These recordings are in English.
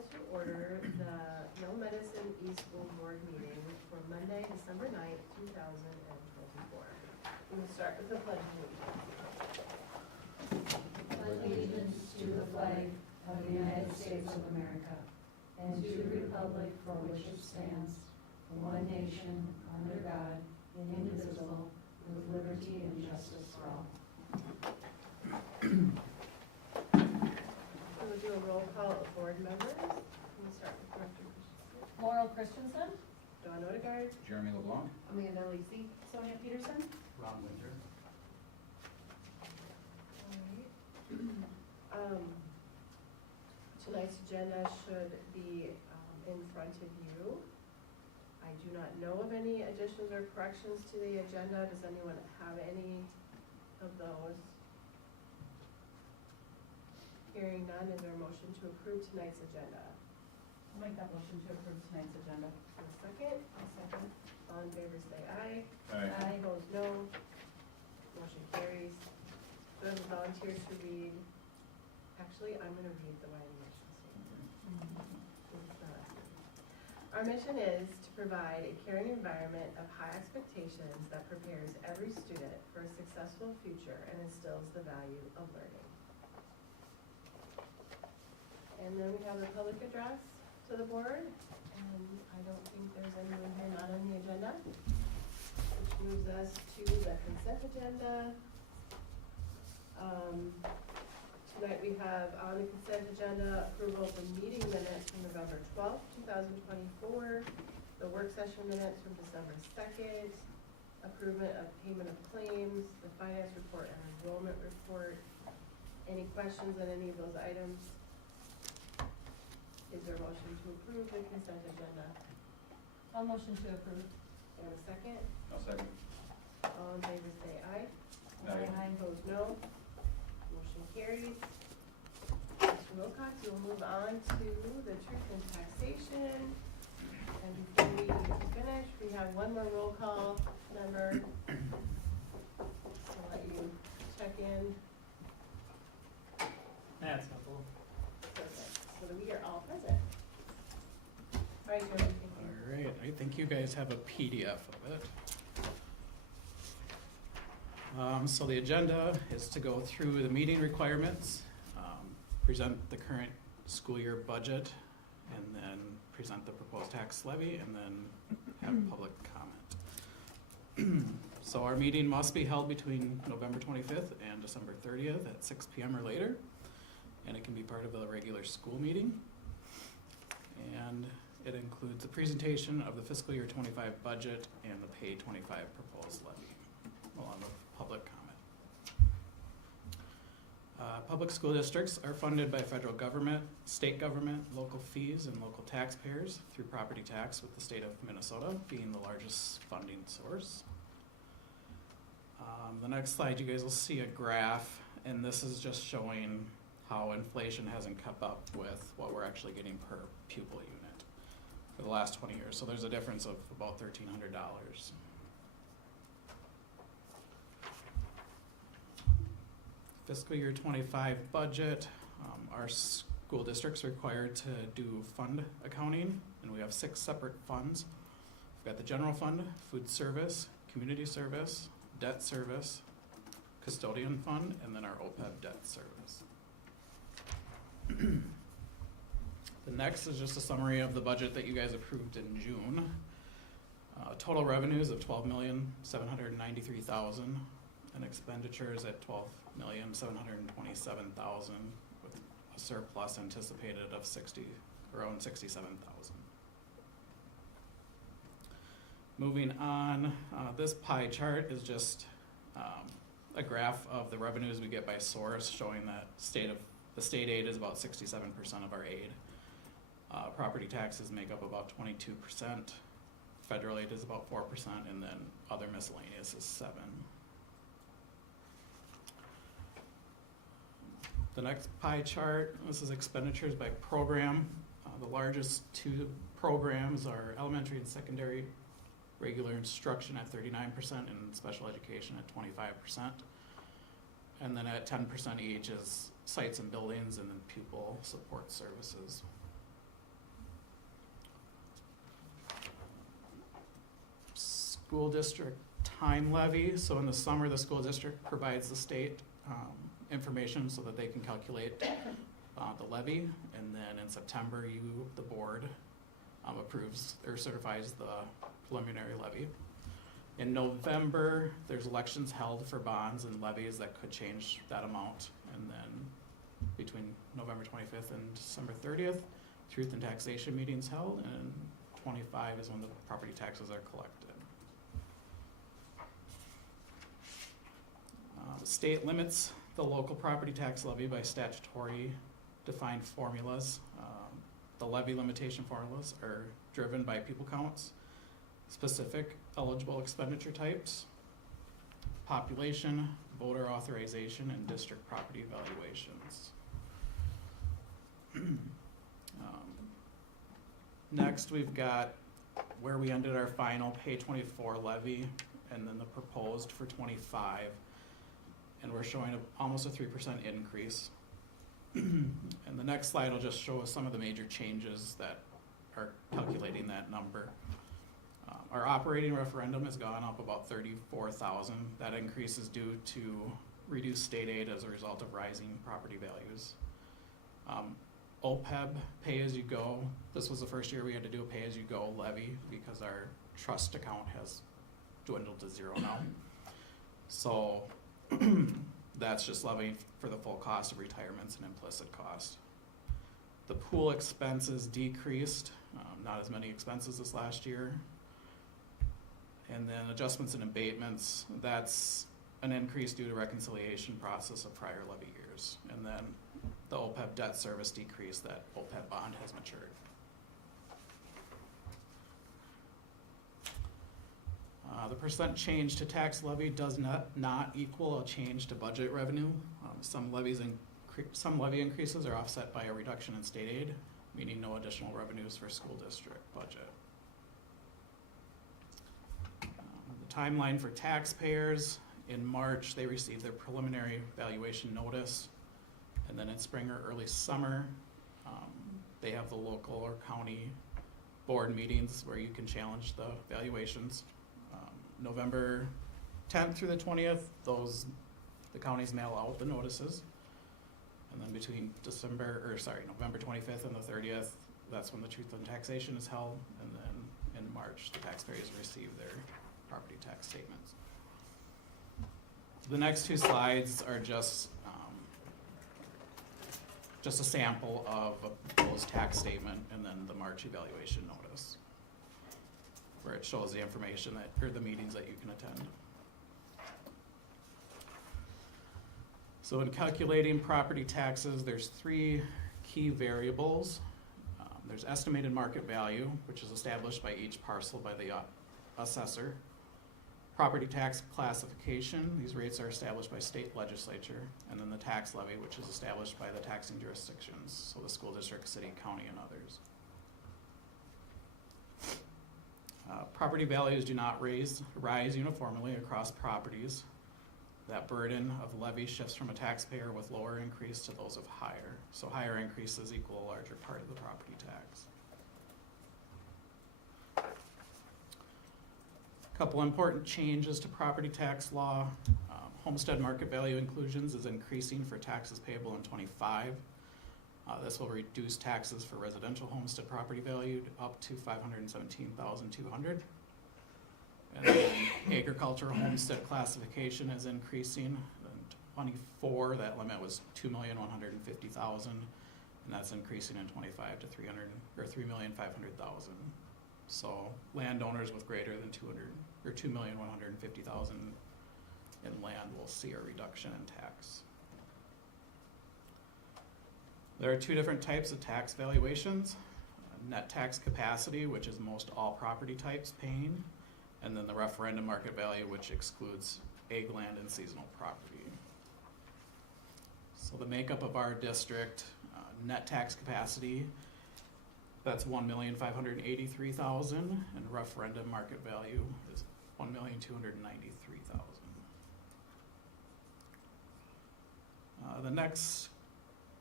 call to order the No Medicine East School Board meeting for Monday, December 9th, 2024. We will start with the pledge of allegiance. Pledge allegiance to the flag of the United States of America and to the republic for which it stands, one nation, under God, indivisible, with liberty and justice for all. We will do a roll call of board members. We'll start with Director Christensen. Laurel Christensen, Dawn Odegaard. Jeremy LeBlanc. Amanda Lisi. Sonia Peterson, Ron Winter. Tonight's agenda should be in front of you. I do not know of any additions or corrections to the agenda. Does anyone have any of those? Hearing none, is there a motion to approve tonight's agenda? I'll make that motion to approve tonight's agenda. A second? I'll second. All in favor say aye. Aye. Opposed, no. Motion carries. Do I have volunteers to read? Actually, I'm gonna read the Wyoming mission statement. Our mission is to provide a caring environment of high expectations that prepares every student for a successful future and instills the value of learning. And then we have the public address to the board, and I don't think there's anyone here not on the agenda, which moves us to the consent agenda. Tonight we have on the consent agenda approval of the meeting minutes from November 12th, 2024, the work session minutes from December 2nd, approval of payment of claims, the finance report and enrollment report. Any questions on any of those items? Is there a motion to approve the consent agenda? I'll motion to approve. And a second? I'll second. All in favor say aye. Aye. Opposed, no. Motion carries. Mr. Wilcox, we'll move on to the truth and taxation. And before we finish, we have one more roll call member. I'll let you check in. That's helpful. Perfect. So that we are all present. All right, Jeremy, thank you. All right, I think you guys have a PDF of it. So the agenda is to go through the meeting requirements, present the current school year budget, and then present the proposed tax levy, and then have public comment. So our meeting must be held between November 25th and December 30th at 6 p.m. or later, and it can be part of the regular school meeting. And it includes a presentation of the fiscal year 25 budget and the pay 25 proposed levy, along with public comment. Public school districts are funded by federal government, state government, local fees, and local taxpayers through property tax, with the state of Minnesota being the largest funding source. The next slide, you guys will see a graph, and this is just showing how inflation hasn't kept up with what we're actually getting per pupil unit for the last 20 years. So there's a difference of about $1,300. Fiscal year 25 budget, our school district's required to do fund accounting, and we have 6 separate funds. We've got the general fund, food service, community service, debt service, custodian fund, and then our OPEB debt service. The next is just a summary of the budget that you guys approved in June. Total revenues of $12,793,000 and expenditures at $12,727,000 with a surplus anticipated of around $67,000. Moving on, this pie chart is just a graph of the revenues we get by source, showing that the state aid is about 67% of our aid. Property taxes make up about 22%. Federal aid is about 4%, and then other miscellaneous is 7%. The next pie chart, this is expenditures by program. The largest 2 programs are elementary and secondary regular instruction at 39% and special education at 25%. And then at 10% each is sites and buildings and then pupil support services. school district time levy. So in the summer, the school district provides the state information so that they can calculate the levy. And then in September, the board, approves or certifies the preliminary levy. In November, there's elections held for bonds and levies that could change that amount. And then between November 25th and December 30th, truth and taxation meetings held, and 25 is when the property taxes are collected. The state limits the local property tax levy by statutory defined formulas. The levy limitation formulas are driven by people counts, specific eligible expenditure types, population, voter authorization, and district property valuations. Next, we've got where we ended our final pay 24 levy and then the proposed for 25. And we're showing almost a 3% increase. And the next slide will just show us some of the major changes that are calculating that number. Our operating referendum has gone up about 34,000. That increase is due to reduced state aid as a result of rising property values. OPEB, pay-as-you-go. This was the first year we had to do a pay-as-you-go levy because our trust account has dwindled to zero now. So that's just levying for the full cost of retirements and implicit cost. The pool expenses decreased, not as many expenses this last year. And then adjustments and abatements, that's an increase due to reconciliation process of prior levy years. And then the OPEB debt service decrease, that OPEB bond has matured. The percent change to tax levy does not equal a change to budget revenue. Some levy increases are offset by a reduction in state aid, meaning no additional revenues for school district budget. The timeline for taxpayers: in March, they received their preliminary valuation notice. And then in spring or early summer, they have the local or county board meetings where you can challenge the valuations. November 10th through the 20th, the counties mail out the notices. And then between November 25th and the 30th, that's when the truth and taxation is held. And then in March, the taxpayers receive their property tax statements. The next two slides are just a sample of a proposed tax statement and then the March evaluation notice, where it shows the information or the meetings that you can attend. So in calculating property taxes, there's three key variables. There's estimated market value, which is established by each parcel by the assessor. Property tax classification, these rates are established by state legislature, and then the tax levy, which is established by the taxing jurisdictions, so the school district, city, county, and others. Property values do not rise uniformly across properties. That burden of levy shifts from a taxpayer with lower increase to those of higher. So higher increases equal a larger part of the property tax. Couple important changes to property tax law. Homestead market value inclusions is increasing for taxes payable in 25. This will reduce taxes for residential homestead property valued up to $517,200. And then agricultural homestead classification is increasing. In 24, that limit was $2,150,000, and that's increasing in 25 to $3,500,000. So landowners with greater than $2,150,000 in land will see a reduction in tax. There are two different types of tax valuations. Net tax capacity, which is most all property types paying, and then the referendum market value, which excludes ag land and seasonal property. So the makeup of our district, net tax capacity, that's $1,583,000, and referendum market value is $1,293,000. The next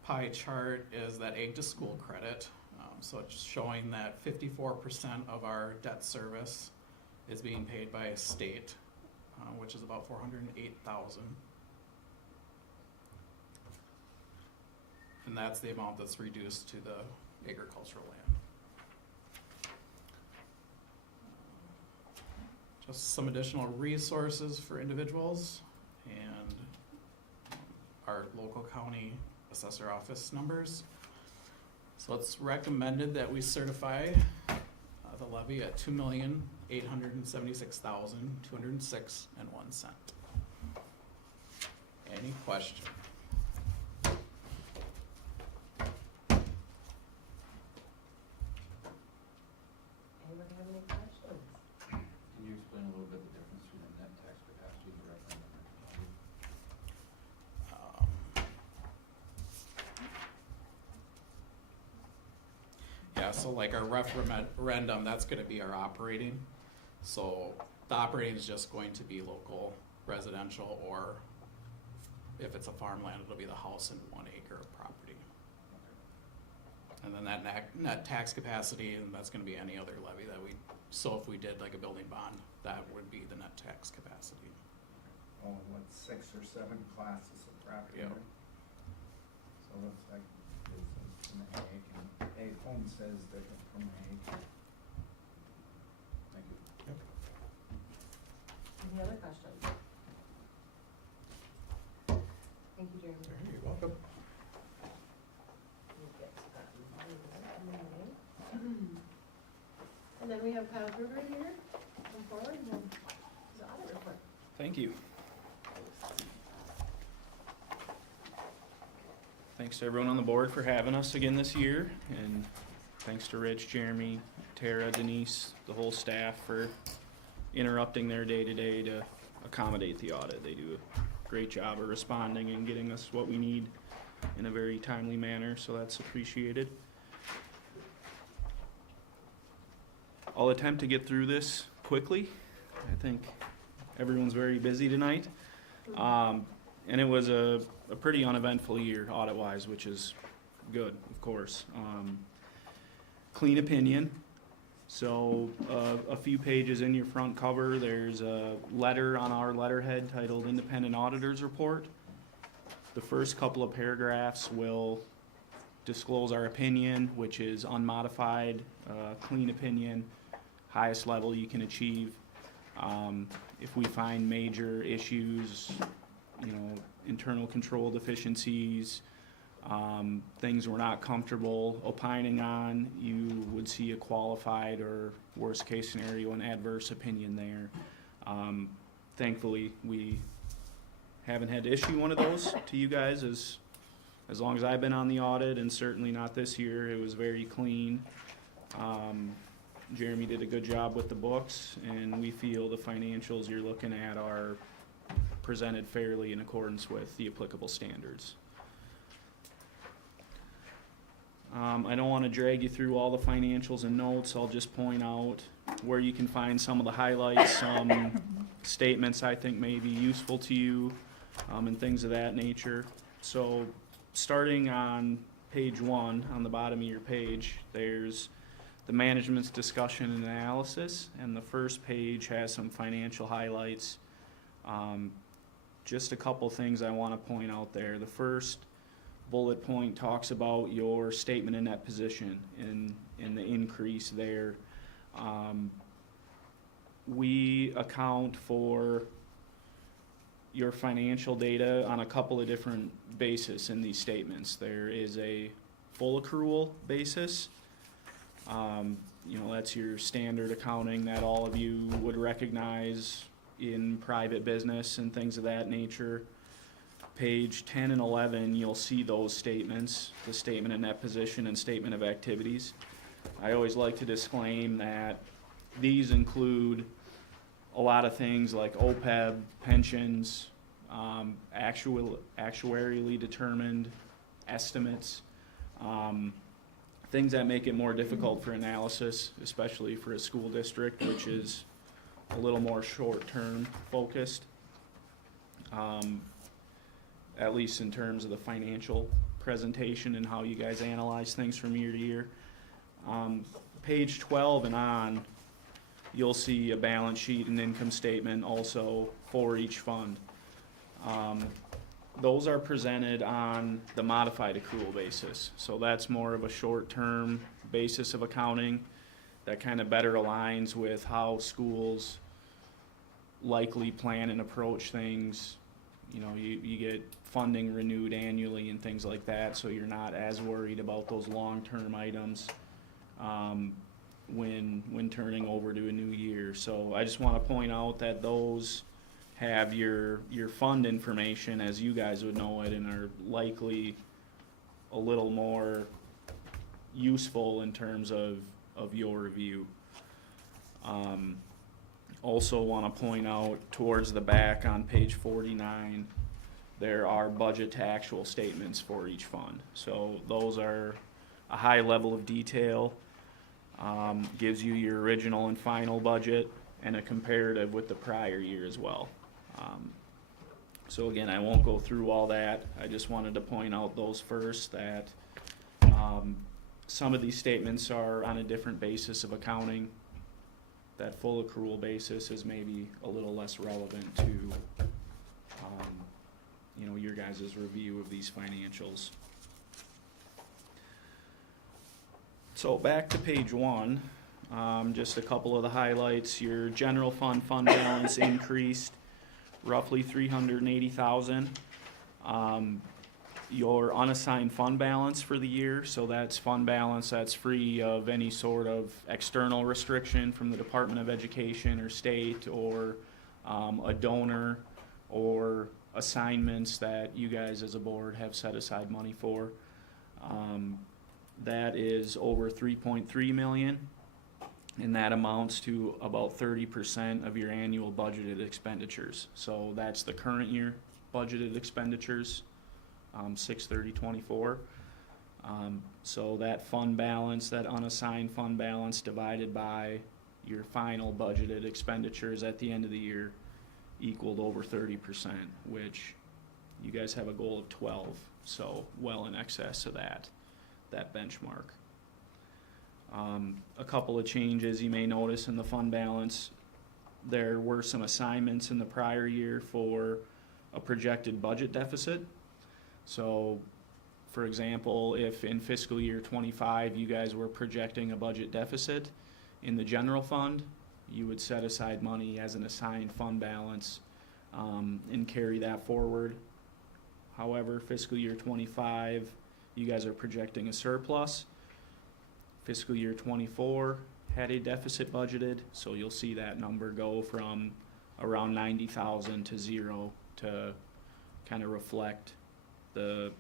pie chart is that aid to school credit. So it's showing that 54% of our debt service is being paid by a state, which is about $408,000. And that's the amount that's reduced to the agricultural land. Just some additional resources for individuals and our local county assessor office numbers. So it's recommended that we certify the levy at $2,876,206.01. Any question? Anyone have any questions? Can you explain a little bit the difference between the net tax capacity and the referendum? Yeah, so like our referendum, that's gonna be our operating. So the operating is just going to be local residential, or if it's a farmland, it'll be the house and 1 acre of property. And then that net tax capacity, and that's gonna be any other levy that we, so if we did like a building bond, that would be the net tax capacity. Oh, what, 6 or 7 classes of property? Yep. right? So it looks like it's an ag, and ag homestead is different from ag. Thank you. Any other questions? Thank you, Jeremy. You're welcome. We'll get to that in a minute. And then we have Kyle Kruger here, come forward, and his audit report. Thank you. Thanks to everyone on the board for having us again this year, and thanks to Rich, Jeremy, Tara, Denise, the whole staff for interrupting their day-to-day to accommodate the audit. They do a great job of responding and getting us what we need in a very timely manner, so that's appreciated. I'll attempt to get through this quickly. I think everyone's very busy tonight. And it was a pretty uneventful year audit-wise, which is good, of course. Clean opinion. So a few pages in your front cover, there's a letter on our letterhead titled Independent Auditor's Report. The first couple of paragraphs will disclose our opinion, which is unmodified, clean opinion, highest level you can achieve. If we find major issues, internal control deficiencies, things we're not comfortable opining on, you would see a qualified or worst case scenario, an adverse opinion there. Thankfully, we haven't had to issue one of those to you guys as long as I've been on the audit, and certainly not this year. It was very clean. Jeremy did a good job with the books, and we feel the financials you're looking at are presented fairly in accordance with the applicable standards. I don't want to drag you through all the financials and notes. I'll just point out where you can find some of the highlights, some statements I think may be useful to you, and things of that nature. So starting on page 1, on the bottom of your page, there's the management's discussion and analysis, and the first page has some financial highlights. Just a couple things I want to point out there. The first bullet point talks about your statement of net position and the increase there. We account for your financial data on a couple of different bases in these statements. There is a full accrual basis. That's your standard accounting that all of you would recognize in private business and things of that nature. Page 10 and 11, you'll see those statements, the statement of net position and statement of activities. I always like to disclaim that these include a lot of things like OPEB, pensions, actuarially determined estimates, things that make it more difficult for analysis, especially for a school district, which is a little more short-term focused, at least in terms of the financial presentation and how you guys analyze things from year to year. Page 12 and on, you'll see a balance sheet and income statement also for each fund. Those are presented on the modified accrual basis, so that's more of a short-term basis of accounting that kind of better aligns with how schools likely plan and approach things. You know, you get funding renewed annually and things like that, so you're not as worried about those long-term items when turning over to a new year. So I just want to point out that those have your fund information as you guys would know it, and are likely a little more useful in terms of your review. Also want to point out towards the back on page 49, there are budget to actual statements for each fund. So those are a high level of detail, gives you your original and final budget and a comparative with the prior year as well. So again, I won't go through all that. I just wanted to point out those first, that some of these statements are on a different basis of accounting. That full accrual basis is maybe a little less relevant to your guys' review of these financials. So back to page 1, just a couple of the highlights. Your general fund balance increased roughly $380,000. Your unassigned fund balance for the year, so that's fund balance that's free of any sort of external restriction from the Department of Education or state, or a donor, or assignments that you guys as a board have set aside money for. That is over $3.3 million, and that amounts to about 30% of your annual budgeted expenditures. So that's the current year budgeted expenditures, 6/30/24. So that fund balance, that unassigned fund balance divided by your final budgeted expenditures at the end of the year equaled over 30%, which you guys have a goal of 12, so well in excess of that benchmark. A couple of changes you may notice in the fund balance. There were some assignments in the prior year for a projected budget deficit. So, for example, if in fiscal year 25 you guys were projecting a budget deficit in the general fund, you would set aside money as an assigned fund balance and carry that forward. However, fiscal year 25, you guys are projecting a surplus. Fiscal year 24 had a deficit budgeted, so you'll see that number go from around 90,000 to 0 to kind of reflect the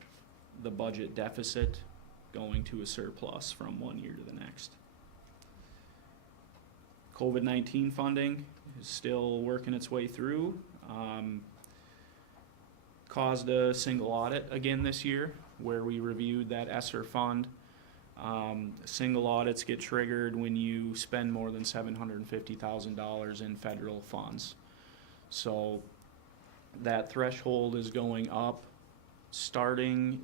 budget deficit going to a surplus from one year to the next. COVID-19 funding is still working its way through. Caused a single audit again this year where we reviewed that ESSER fund. Single audits get triggered when you spend more than $750,000 in federal funds. So that threshold is going up starting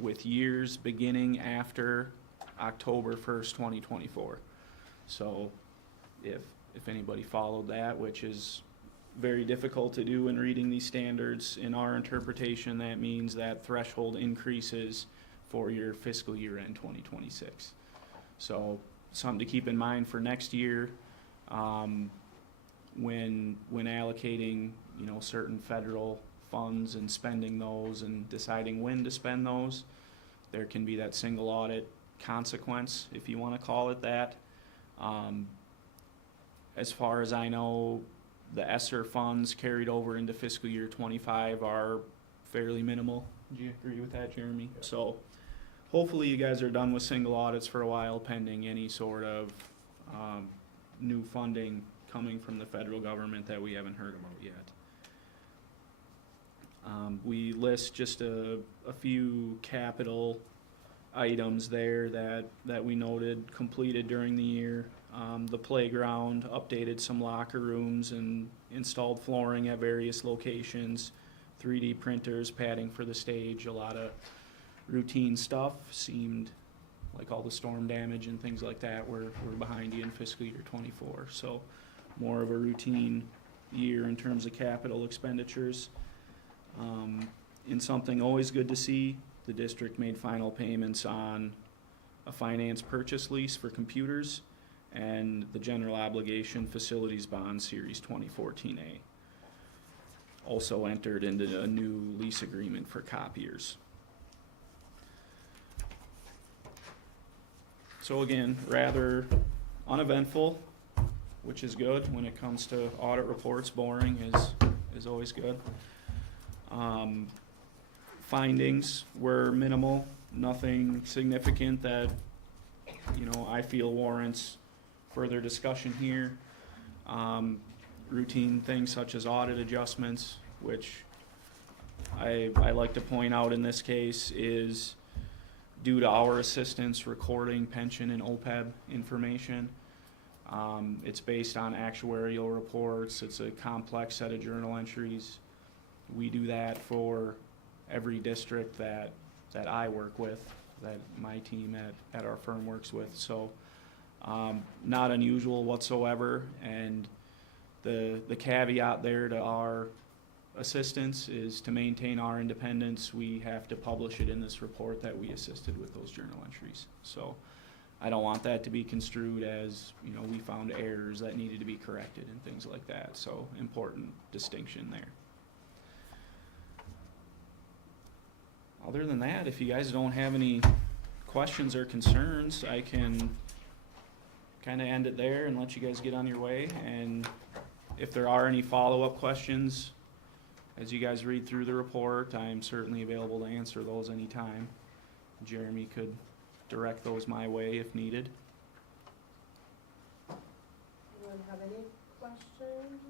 with years beginning after October 1st, 2024. So if anybody followed that, which is very difficult to do in reading these standards, in our interpretation, that means that threshold increases for your fiscal year end 2026. So something to keep in mind for next year, when allocating, certain federal funds and spending those and deciding when to spend those, there can be that single audit consequence, if you want to call it that. As far as I know, the ESSER funds carried over into fiscal year 25 are fairly minimal. Do you agree with that, Jeremy? Yeah. So hopefully you guys are done with single audits for a while, pending any sort of new funding coming from the federal government that we haven't heard about yet. We list just a few capital items there that we noted completed during the year. The playground, updated some locker rooms and installed flooring at various locations, 3D printers, padding for the stage, a lot of routine stuff. Seemed like all the storm damage and things like that, we're behind you in fiscal year '24. So more of a routine year in terms of capital expenditures. In something always good to see, the district made final payments on a finance purchase lease for computers and the general obligation facilities bond series 2014A. Also entered into a new lease agreement for copiers. So again, rather uneventful, which is good when it comes to audit reports. Boring is always good. Findings were minimal, nothing significant that, I feel warrants further discussion here. Routine things such as audit adjustments, which I like to point out in this case is due to our assistance recording pension and OPEB information. It's based on actuarial reports. It's a complex set of journal entries. We do that for every district that I work with, that my team at our firm works with. So not unusual whatsoever. And the caveat there to our assistance is to maintain our independence, we have to publish it in this report that we assisted with those journal entries. So I don't want that to be construed as, we found errors that needed to be corrected and things like that. So important distinction there. Other than that, if you guys don't have any questions or concerns, I can kind of end it there and let you guys get on your way. And if there are any follow-up questions as you guys read through the report, I'm certainly available to answer those anytime. Jeremy could direct those my way if needed. Anyone have any questions?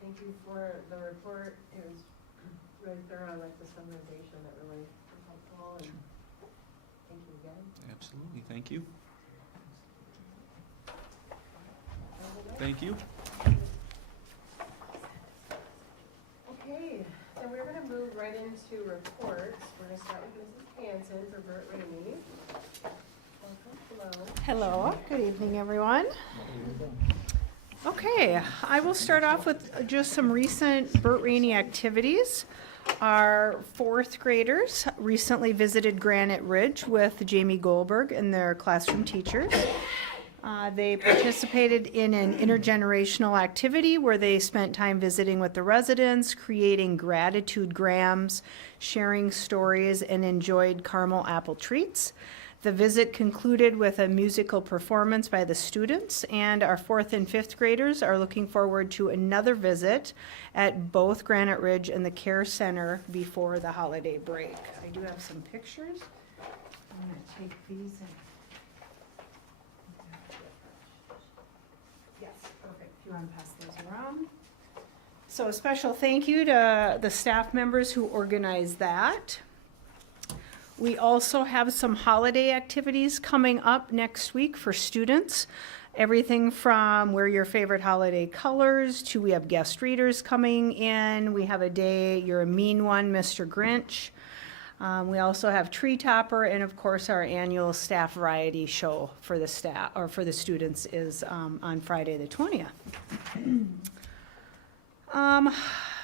Thank you for the report. It was really thorough. I like the summarization. That really was helpful. And thank you again. Absolutely, thank you. Thank you. Okay, then we're gonna move right into reports. We're gonna start with Mrs. Hanson for Burt Rainey. Welcome, hello. Hello, good evening, everyone. Okay, I will start off with just some recent Burt Rainey activities. Our fourth graders recently visited Granite Ridge with Jamie Goldberg and their classroom teachers. They participated in an intergenerational activity where they spent time visiting with the residents, creating gratitude grams, sharing stories, and enjoyed caramel apple treats. The visit concluded with a musical performance by the students, and our fourth and fifth graders are looking forward to another visit at both Granite Ridge and the Care Center before the holiday break. I do have some pictures. I'm going to take these and yes, perfect. If you want to pass those around. So a special thank you to the staff members who organized that. We also have some holiday activities coming up next week for students. Everything from wear your favorite holiday colors to we have guest readers coming in. We have a day, You're a Mean One, Mr. Grinch. We also have Tree Topper, and of course our annual staff variety show for the staff or for the students is on Friday the 20th.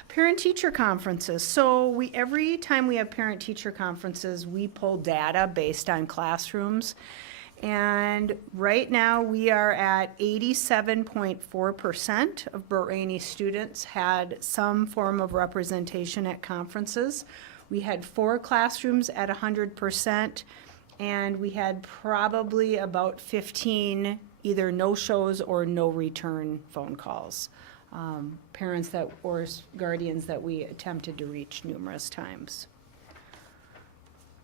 Parent-teacher conferences. So every time we have parent-teacher conferences, we pull data based on classrooms. And right now we are at 87.4% of Burt Rainey students had some form of representation at conferences. We had 4 classrooms at 100%, and we had probably about 15 either no-shows or no return phone calls. Parents or guardians that we attempted to reach numerous times.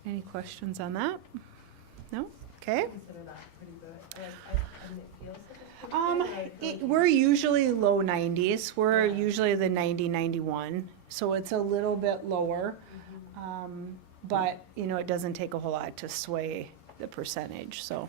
Any questions on that? No? Okay. I consider that pretty good. I mean, it feels like it's pretty good. We're usually low 90s. We're usually the 90, 91. So it's a little bit lower. But, it doesn't take a whole lot to sway the percentage, so.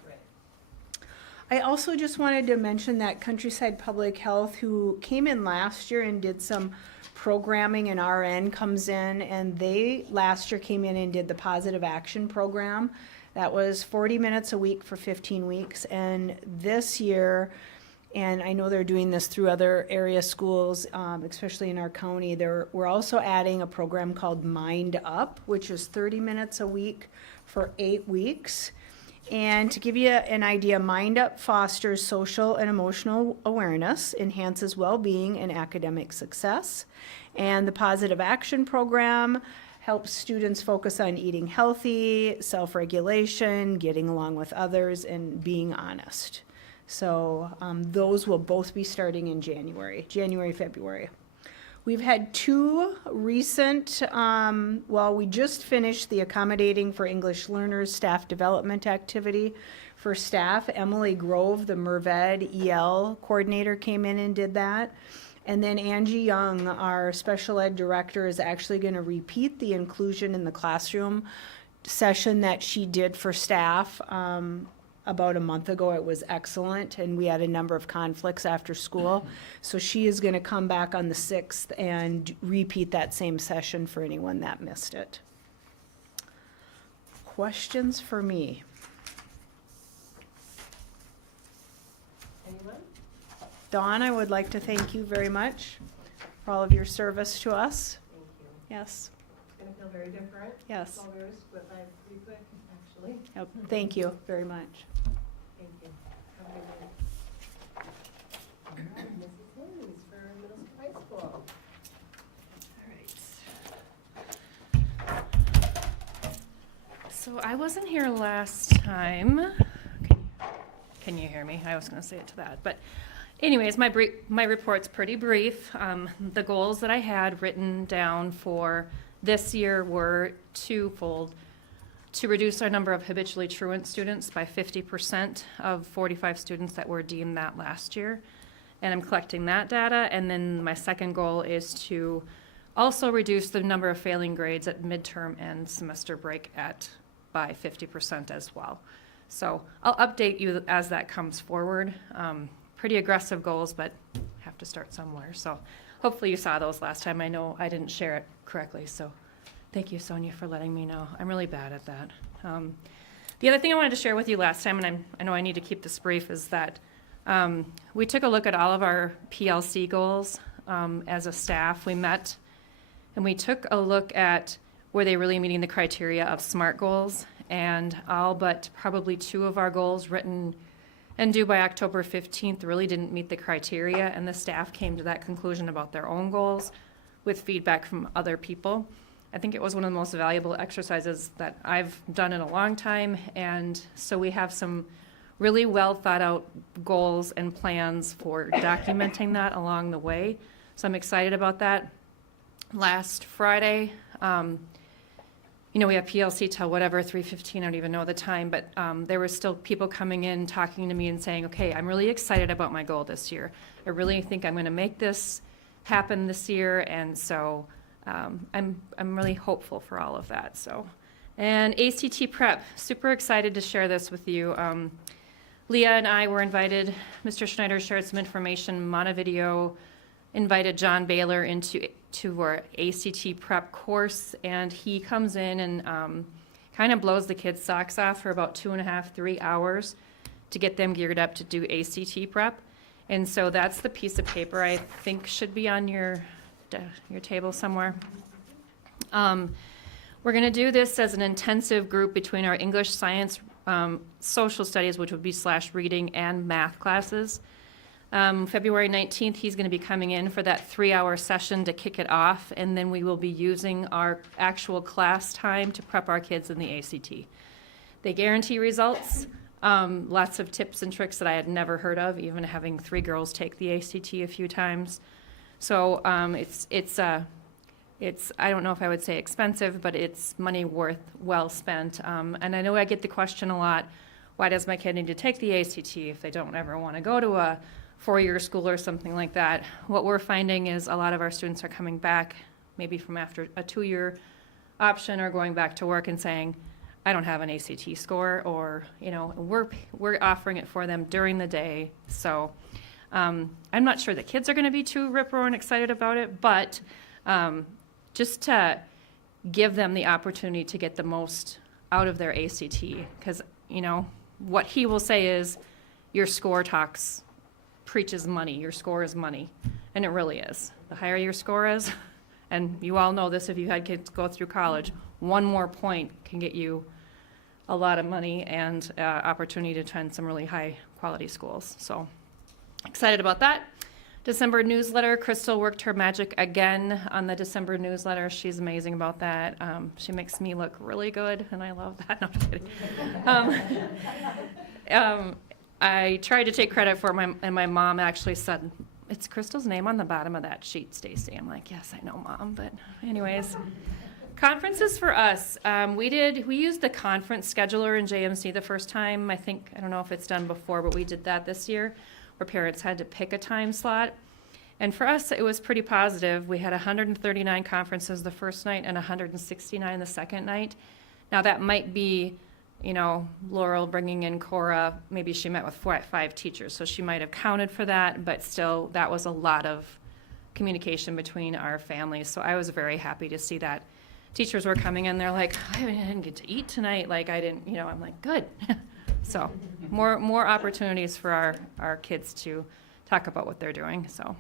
Right. I also just wanted to mention that Countryside Public Health, who came in last year and did some programming, and RN comes in, and they last year came in and did the Positive Action Program. That was 40 minutes a week for 15 weeks, and this year, and I know they're doing this through other area schools, especially in our county, we're also adding a program called Mind Up, which is 30 minutes a week for 8 weeks. And to give you an idea, Mind Up fosters social and emotional awareness, enhances well-being and academic success. And the Positive Action Program helps students focus on eating healthy, self-regulation, getting along with others, and being honest. So those will both be starting in January, February. We've had 2 recent, we just finished the Accommodating for English Learners staff development activity for staff. Emily Grove, the Merved EL coordinator, came in and did that. And then Angie Young, our special ed director, is actually going to repeat the inclusion in the classroom session that she did for staff about a month ago. It was excellent, and we had a number of conflicts after school. So she is going to come back on the 6th and repeat that same session for anyone that missed it. Questions for me? Anyone? Dawn, I would like to thank you very much for all of your service to us. Thank you. Yes, It's gonna feel very different. yes. 12 years went by pretty quick, actually. Yep. Thank you very much. Thank you. Have a good day. All right, Mrs. Hayes for middle school, high school. So I wasn't here last time. Can you hear me? I was going to say it to that. But anyways, my report's pretty brief. The goals that I had written down for this year were twofold. To reduce our number of habitually truant students by 50% of 45 students that were deemed that last year. And I'm collecting that data. And then my second goal is to also reduce the number of failing grades at midterm and semester break by 50% as well. So I'll update you as that comes forward. Pretty aggressive goals, but have to start somewhere. So hopefully you saw those last time. I know I didn't share it correctly, so thank you, Sonia, for letting me know. I'm really bad at that. The other thing I wanted to share with you last time, and I know I need to keep this brief, is that we took a look at all of our PLC goals as a staff. We met and we took a look at were they really meeting the criteria of SMART goals, and all but probably 2 of our goals written and due by October 15th really didn't meet the criteria, and the staff came to that conclusion about their own goals with feedback from other people. I think it was one of the most valuable exercises that I've done in a long time, and so we have some really well thought out goals and plans for documenting that along the way. So I'm excited about that. Last Friday, we have PLC till whatever, 3:15, I don't even know the time, but there were still people coming in, talking to me and saying, okay, I'm really excited about my goal this year. I really think I'm gonna make this happen this year, and so I'm really hopeful for all of that. So, and ACT prep, super excited to share this with you. Leah and I were invited, Mr. Schneider shared some information, Montevideo invited John Baylor into our ACT prep course, and he comes in and kind of blows the kids' socks off for about 2.5-3 hours to get them geared up to do ACT prep. And so that's the piece of paper I think should be on your table somewhere. We're going to do this as an intensive group between our English, science, social studies, which would be /reading, and math classes. February 19th, he's going to be coming in for that 3-hour session to kick it off, and then we will be using our actual class time to prep our kids in the ACT. They guarantee results, lots of tips and tricks that I had never heard of, even having 3 girls take the ACT a few times. So it's I don't know if I would say expensive, but it's money well spent. And I know I get the question a lot, why does my kid need to take the ACT if they don't ever want to go to a 4-year school or something like that? What we're finding is a lot of our students are coming back maybe from after a 2-year option or going back to work and saying, I don't have an ACT score, or, you know, we're offering it for them during the day. So I'm not sure the kids are going to be too rip-roaring excited about it, but just to give them the opportunity to get the most out of their ACT, because, you know, what he will say is, your score preaches money. Your score is money, and it really is. The higher your score is, and you all know this if you had kids go through college, one more point can get you a lot of money and opportunity to attend some really high quality schools. So excited about that. December newsletter, Crystal worked her magic again on the December newsletter. She's amazing about that. She makes me look really good, and I love that. No, I'm kidding. I tried to take credit for it, and my mom actually said, "It's Crystal's name on the bottom of that sheet, Stacy." I'm like, "Yes, I know, Mom," but anyways. Conferences for us. We used the conference scheduler in JMC the first time. I don't know if it's done before, but we did that this year, where parents had to pick a time slot. And for us, it was pretty positive. We had 139 conferences the first night and 169 the second night. Now that might be, you know, Laurel bringing in Cora. Maybe she met with 5 teachers, so she might have counted for that, but still, that was a lot of communication between our families. So I was very happy to see that. Teachers were coming in, they're like, I didn't get to eat tonight, like I didn't, you know, I'm like, good. So more opportunities for our kids to talk about what they're doing, so.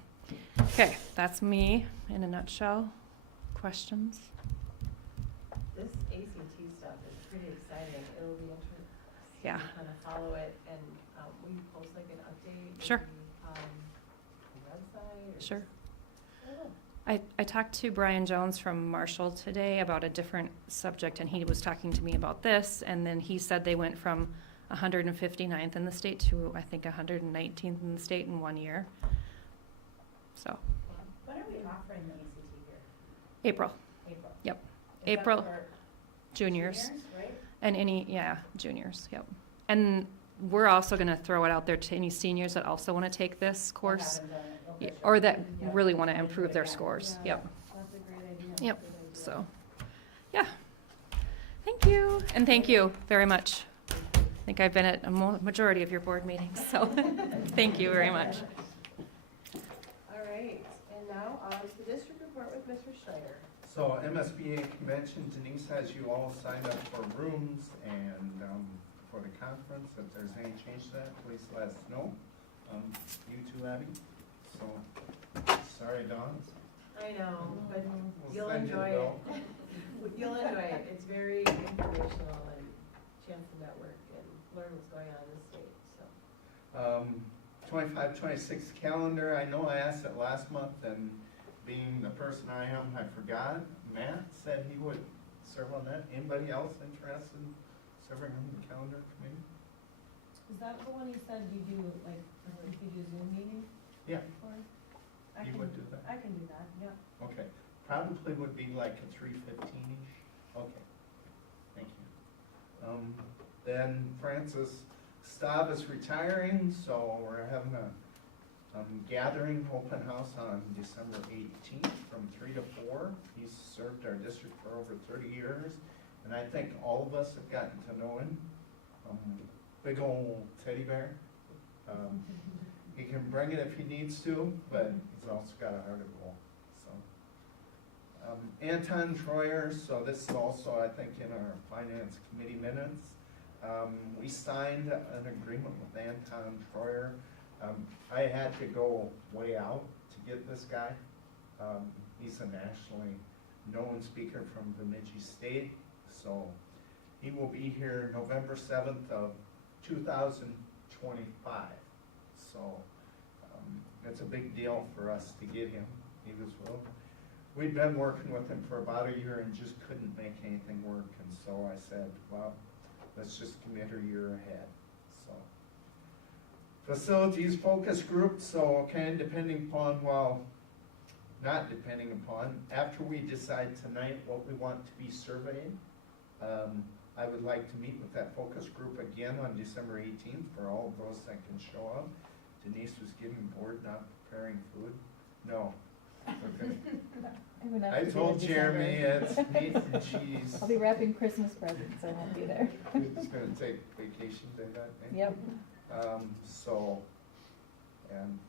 Okay, that's me in a nutshell. Questions? This ACT stuff is pretty exciting. It'll be interesting Yeah. to kind of follow it, and will you post like an update? Sure. Maybe on the website? Or Sure. I don't know. I talked to Brian Jones from Marshall today about a different subject, and he was talking to me about this, and then he said they went from 159th in the state to, I think, 119th in the state in 1 year. So, When are we offering the ACT here? April, April? Yep. Is that April. for juniors, right? and juniors, yep. And we're also gonna throw it out there to any seniors that also wanna take this course, Haven't done it. Okay, sure. or that Yeah. really wanna improve their scores, Yeah. yep. That's a great idea. Yep. Good idea. So, yeah. Thank you, and thank you very much. I think I've been at a majority of your board meetings, so thank you very much. All right, and now on to the district report with Mr. Schneider. So MSBA convention, Denise has you all signed up for rooms and for the conference. If there's any change to that, please let us know. You too, Abby. So, sorry, Dawn. I know, but We'll you'll send you the enjoy bill. it. You'll enjoy it. It's very informational and chance to network and learn what's going on in the state, so. 25, 26 calendar, I know I asked it last month, and being the person I am, I forgot. Matt said he would serve on that. Anybody else interested in serving on the calendar committee? Is that the one you said you do, like, if you do Zoom meetings? Yeah. for? I You can- would do that? I can do that, yeah. Okay, probably would be like a 3:15-ish. Okay, thank you. Then Francis Staub is retiring, so we're having a gathering open house on December 18th from 3 to 4. He's served our district for over 30 years, and I think all of us have gotten to know him. Big old teddy bear. He can bring it if he needs to, but he's also got a heart of gold, so. Anton Troyer, so this is also, I think, in our finance committee minutes. We signed an agreement with Anton Troyer. I had to go way out to get this guy. He's a nationally known speaker from Bemidji State, so he will be here November 7th of 2025. So it's a big deal for us to get him. He was willing. We'd been working with him for about a year and just couldn't make anything work, and so I said, well, let's just commit a year ahead, so. Facilities focus group, so kind of depending upon, well, not depending upon, after we decide tonight what we want to be surveying, I would like to meet with that focus group again on December 18th for all of those that can show up. Denise was getting bored not preparing food. No, Okay. I'm gonna have I to do told it in Jeremy December. it's meat and cheese. I'll be wrapping Christmas presents, I won't be there. It's gonna take vacation day that day. Yep. So, and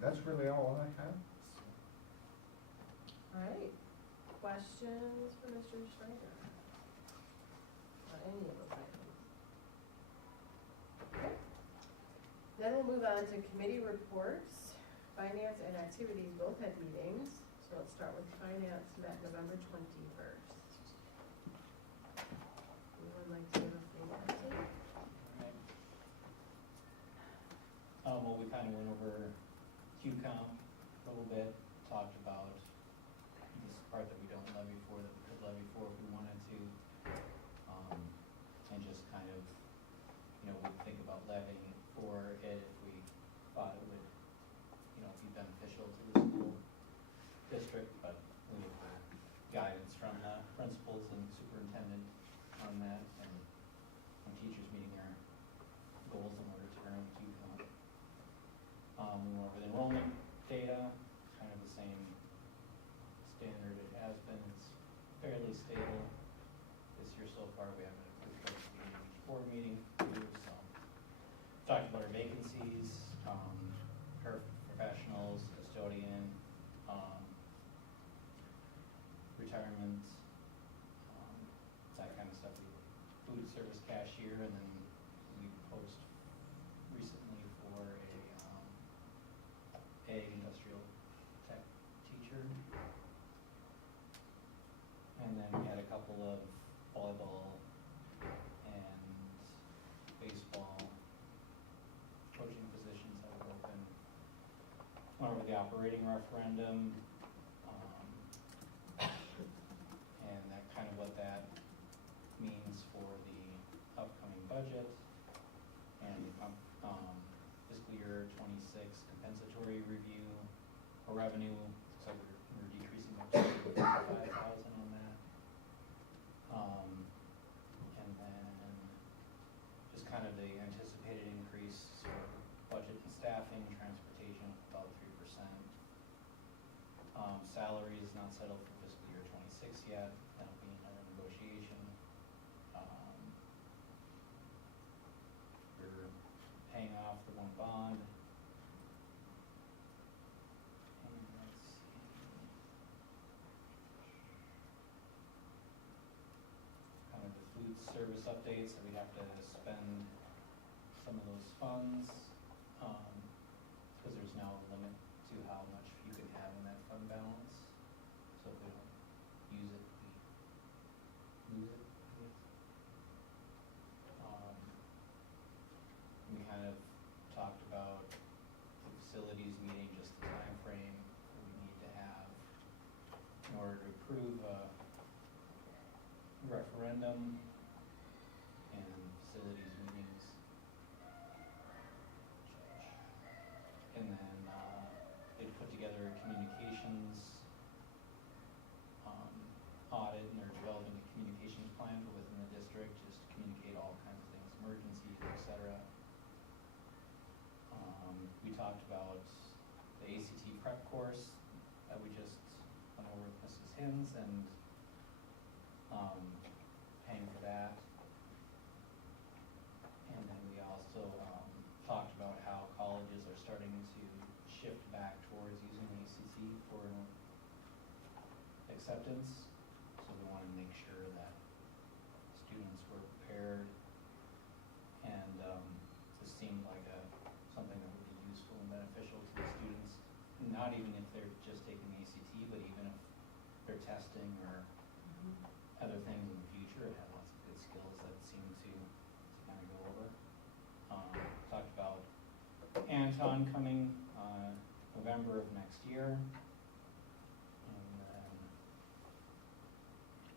that's really all I have. All right, questions for Mr. Schreiber? On any of those items? Okay. Then we'll move on to committee reports. Finance and activities both had meetings, so let's start with finance, met November 21st. Anyone like to give a finance update? Well, we kind of went over QComp a little bit, talked about this part that we don't levy for, that we could levy for if we wanted to. And just kind of, we think about levying for it if we thought it would, be beneficial to the school district, but we have guidance from the principals and superintendent on that, and teachers meeting their goals in order to earn QComp. We went over the enrollment data, kind of the same standard it has been. It's fairly stable this year so far. We haven't approved each board meeting too, so. Talked about our vacancies, professionals, custodian, retirement, that kind of stuff. Food service cashier, and then we post recently for a industrial tech teacher. And then we had a couple of volleyball and baseball coaching positions that were open. Went over the operating referendum, and that kind of what that means for the upcoming budget and fiscal year 26 compensatory review or revenue. So we're decreasing up to 5,000 on that. And then just kind of the anticipated increase for budget and staffing, transportation, about 3%. Salary is not settled for fiscal year 26 yet. That'll be another negotiation. We're paying off the one bond. And let's see. Kind of the food service updates, that we have to spend some of those funds, because there's now a limit to how much you can have in that fund balance. So if we don't use it, we lose it, I guess. We kind of talked about the facilities meeting, just the time frame we need to have in order to approve a referendum and facilities meetings. And then they put together a communications audit, and they're developing a communications plan for within the district, just to communicate all kinds of things, emergencies, et cetera. We talked about the ACT prep course that we just went over with Mrs. Hinz, and paying for that. And then we also talked about how colleges are starting to shift back towards using ACT for acceptance. So we want to make sure that students were prepared, and this seemed like something that would be useful and beneficial to the students, not even if they're just taking the ACT, but even if they're testing or other things in the future. It had lots of good skills that seemed to kind of go over. Talked about Anton coming November of next year. And then,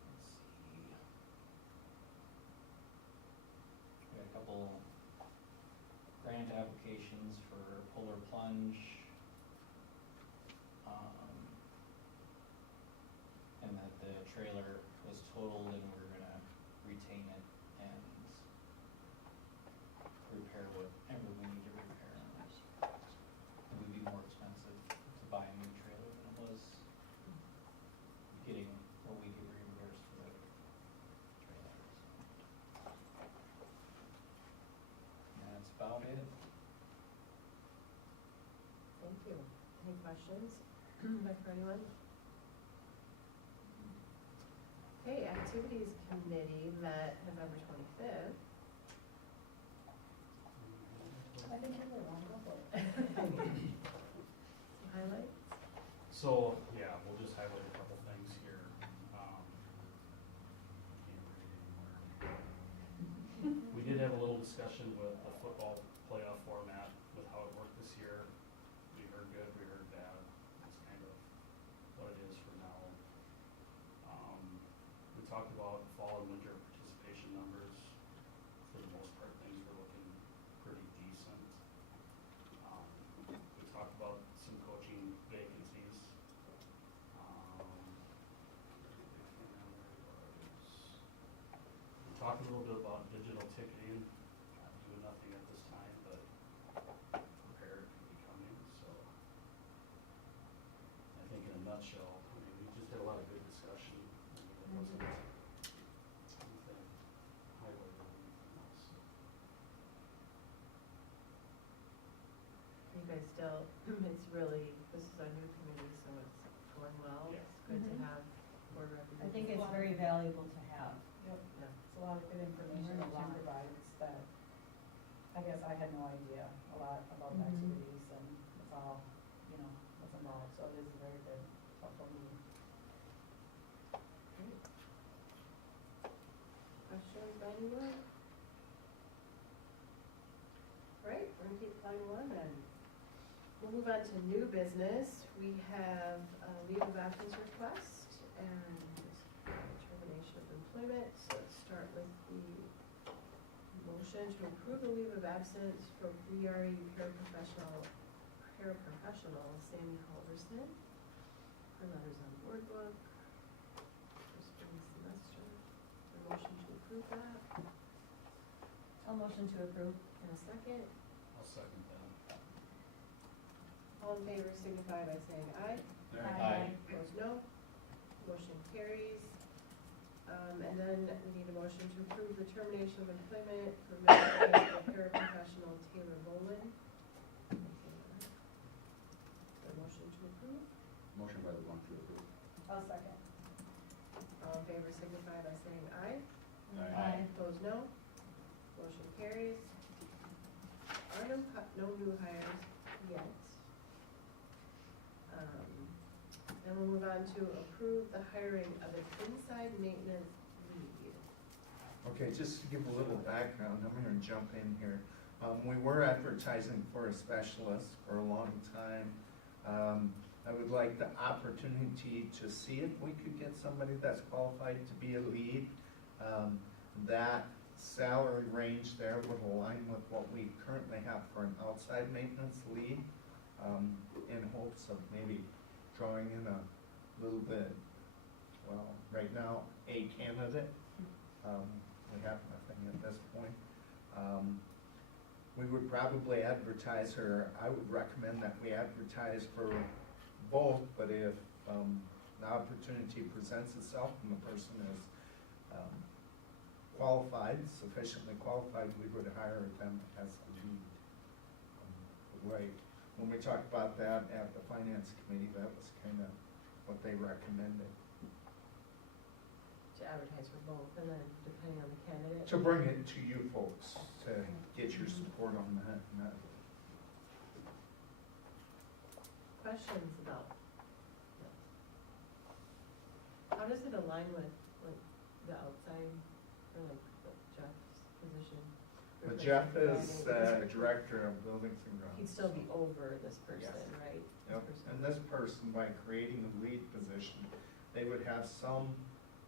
let's see. We got a couple grant applications for Polar Plunge. And that the trailer was totaled, and we're gonna retain it and repair whatever we need to repair. It would be more expensive to buy a new trailer than it was you. Any questions for anyone? Okay, Activities Committee met November 25th. I think you were wrong, go for it. Highlights? So, yeah, we'll just highlight a couple things here. Can't read anymore. We did have a little discussion with the football playoff format, with how it worked this year. We heard good, we heard bad. That's kind of what it is for now. We talked about fall and winter participation numbers. For the most part, things were looking pretty decent. We talked about some coaching vacancies. We talked a little bit about digital ticketing, doing nothing at this time, but prepared to be coming, so. I think in a nutshell, I mean, we just had a lot of good discussion. I mean, it wasn't anything highlighted or anything else. You guys still, it's really, this is a new committee, so it's going well. Yeah. It's good to Mhm. have board I representatives. think it's very valuable to have. Yep, Yeah. it's a lot of good information that Tim provides that, I guess I had no idea a lot about the Mhm. activities and it's all, you know, what's involved, so it is a very good, helpful meeting. Great. Questions by anyone? Right, we're gonna keep playing one then. We'll move on to new business. We have a leave of absence request and termination of employment. So let's start with the motion to approve the leave of absence for VRU paraprofessional Sammy Halverson. Her letters on board book for spring semester. A motion to approve that. I'll motion to approve. In a second. I'll second that. All in favor signify by saying aye. Aye. Opposed, no. Motion carries. And then we need a motion to approve the termination of employment for middle high school paraprofessional Taylor Boland. A motion to approve. Motion by LeBlanc to approve. I'll second. All in favor signify by saying aye. Aye. Opposed, no. Motion carries. No new hires yet. Then we'll move on to approve the hiring of an inside maintenance lead. Okay, just to give a little background, I'm gonna jump in here. We were advertising for a specialist for a long time. I would like the opportunity to see if we could get somebody that's qualified to be a lead. That salary range there would align with what we currently have for an outside maintenance lead, in hopes of maybe drawing in a little bit, well, right now, a candidate. We have nothing at this point. We would probably advertise her, I would recommend that we advertise for both, but if the opportunity presents itself and the person is qualified, sufficiently qualified, we would hire them as the lead. Right, when we talked about that at the finance committee, that was kind of what they recommended. To advertise for both, and then depending on the candidate. To bring it to you folks, to get your support on that, and that. Questions about this? How does it align with, like, the outside, or like Jeff's position? But Jeff is Replacing director of buildings and grounds. He'd still be over this person, Yes. right? Yep, and this person, by creating a lead position, they would have some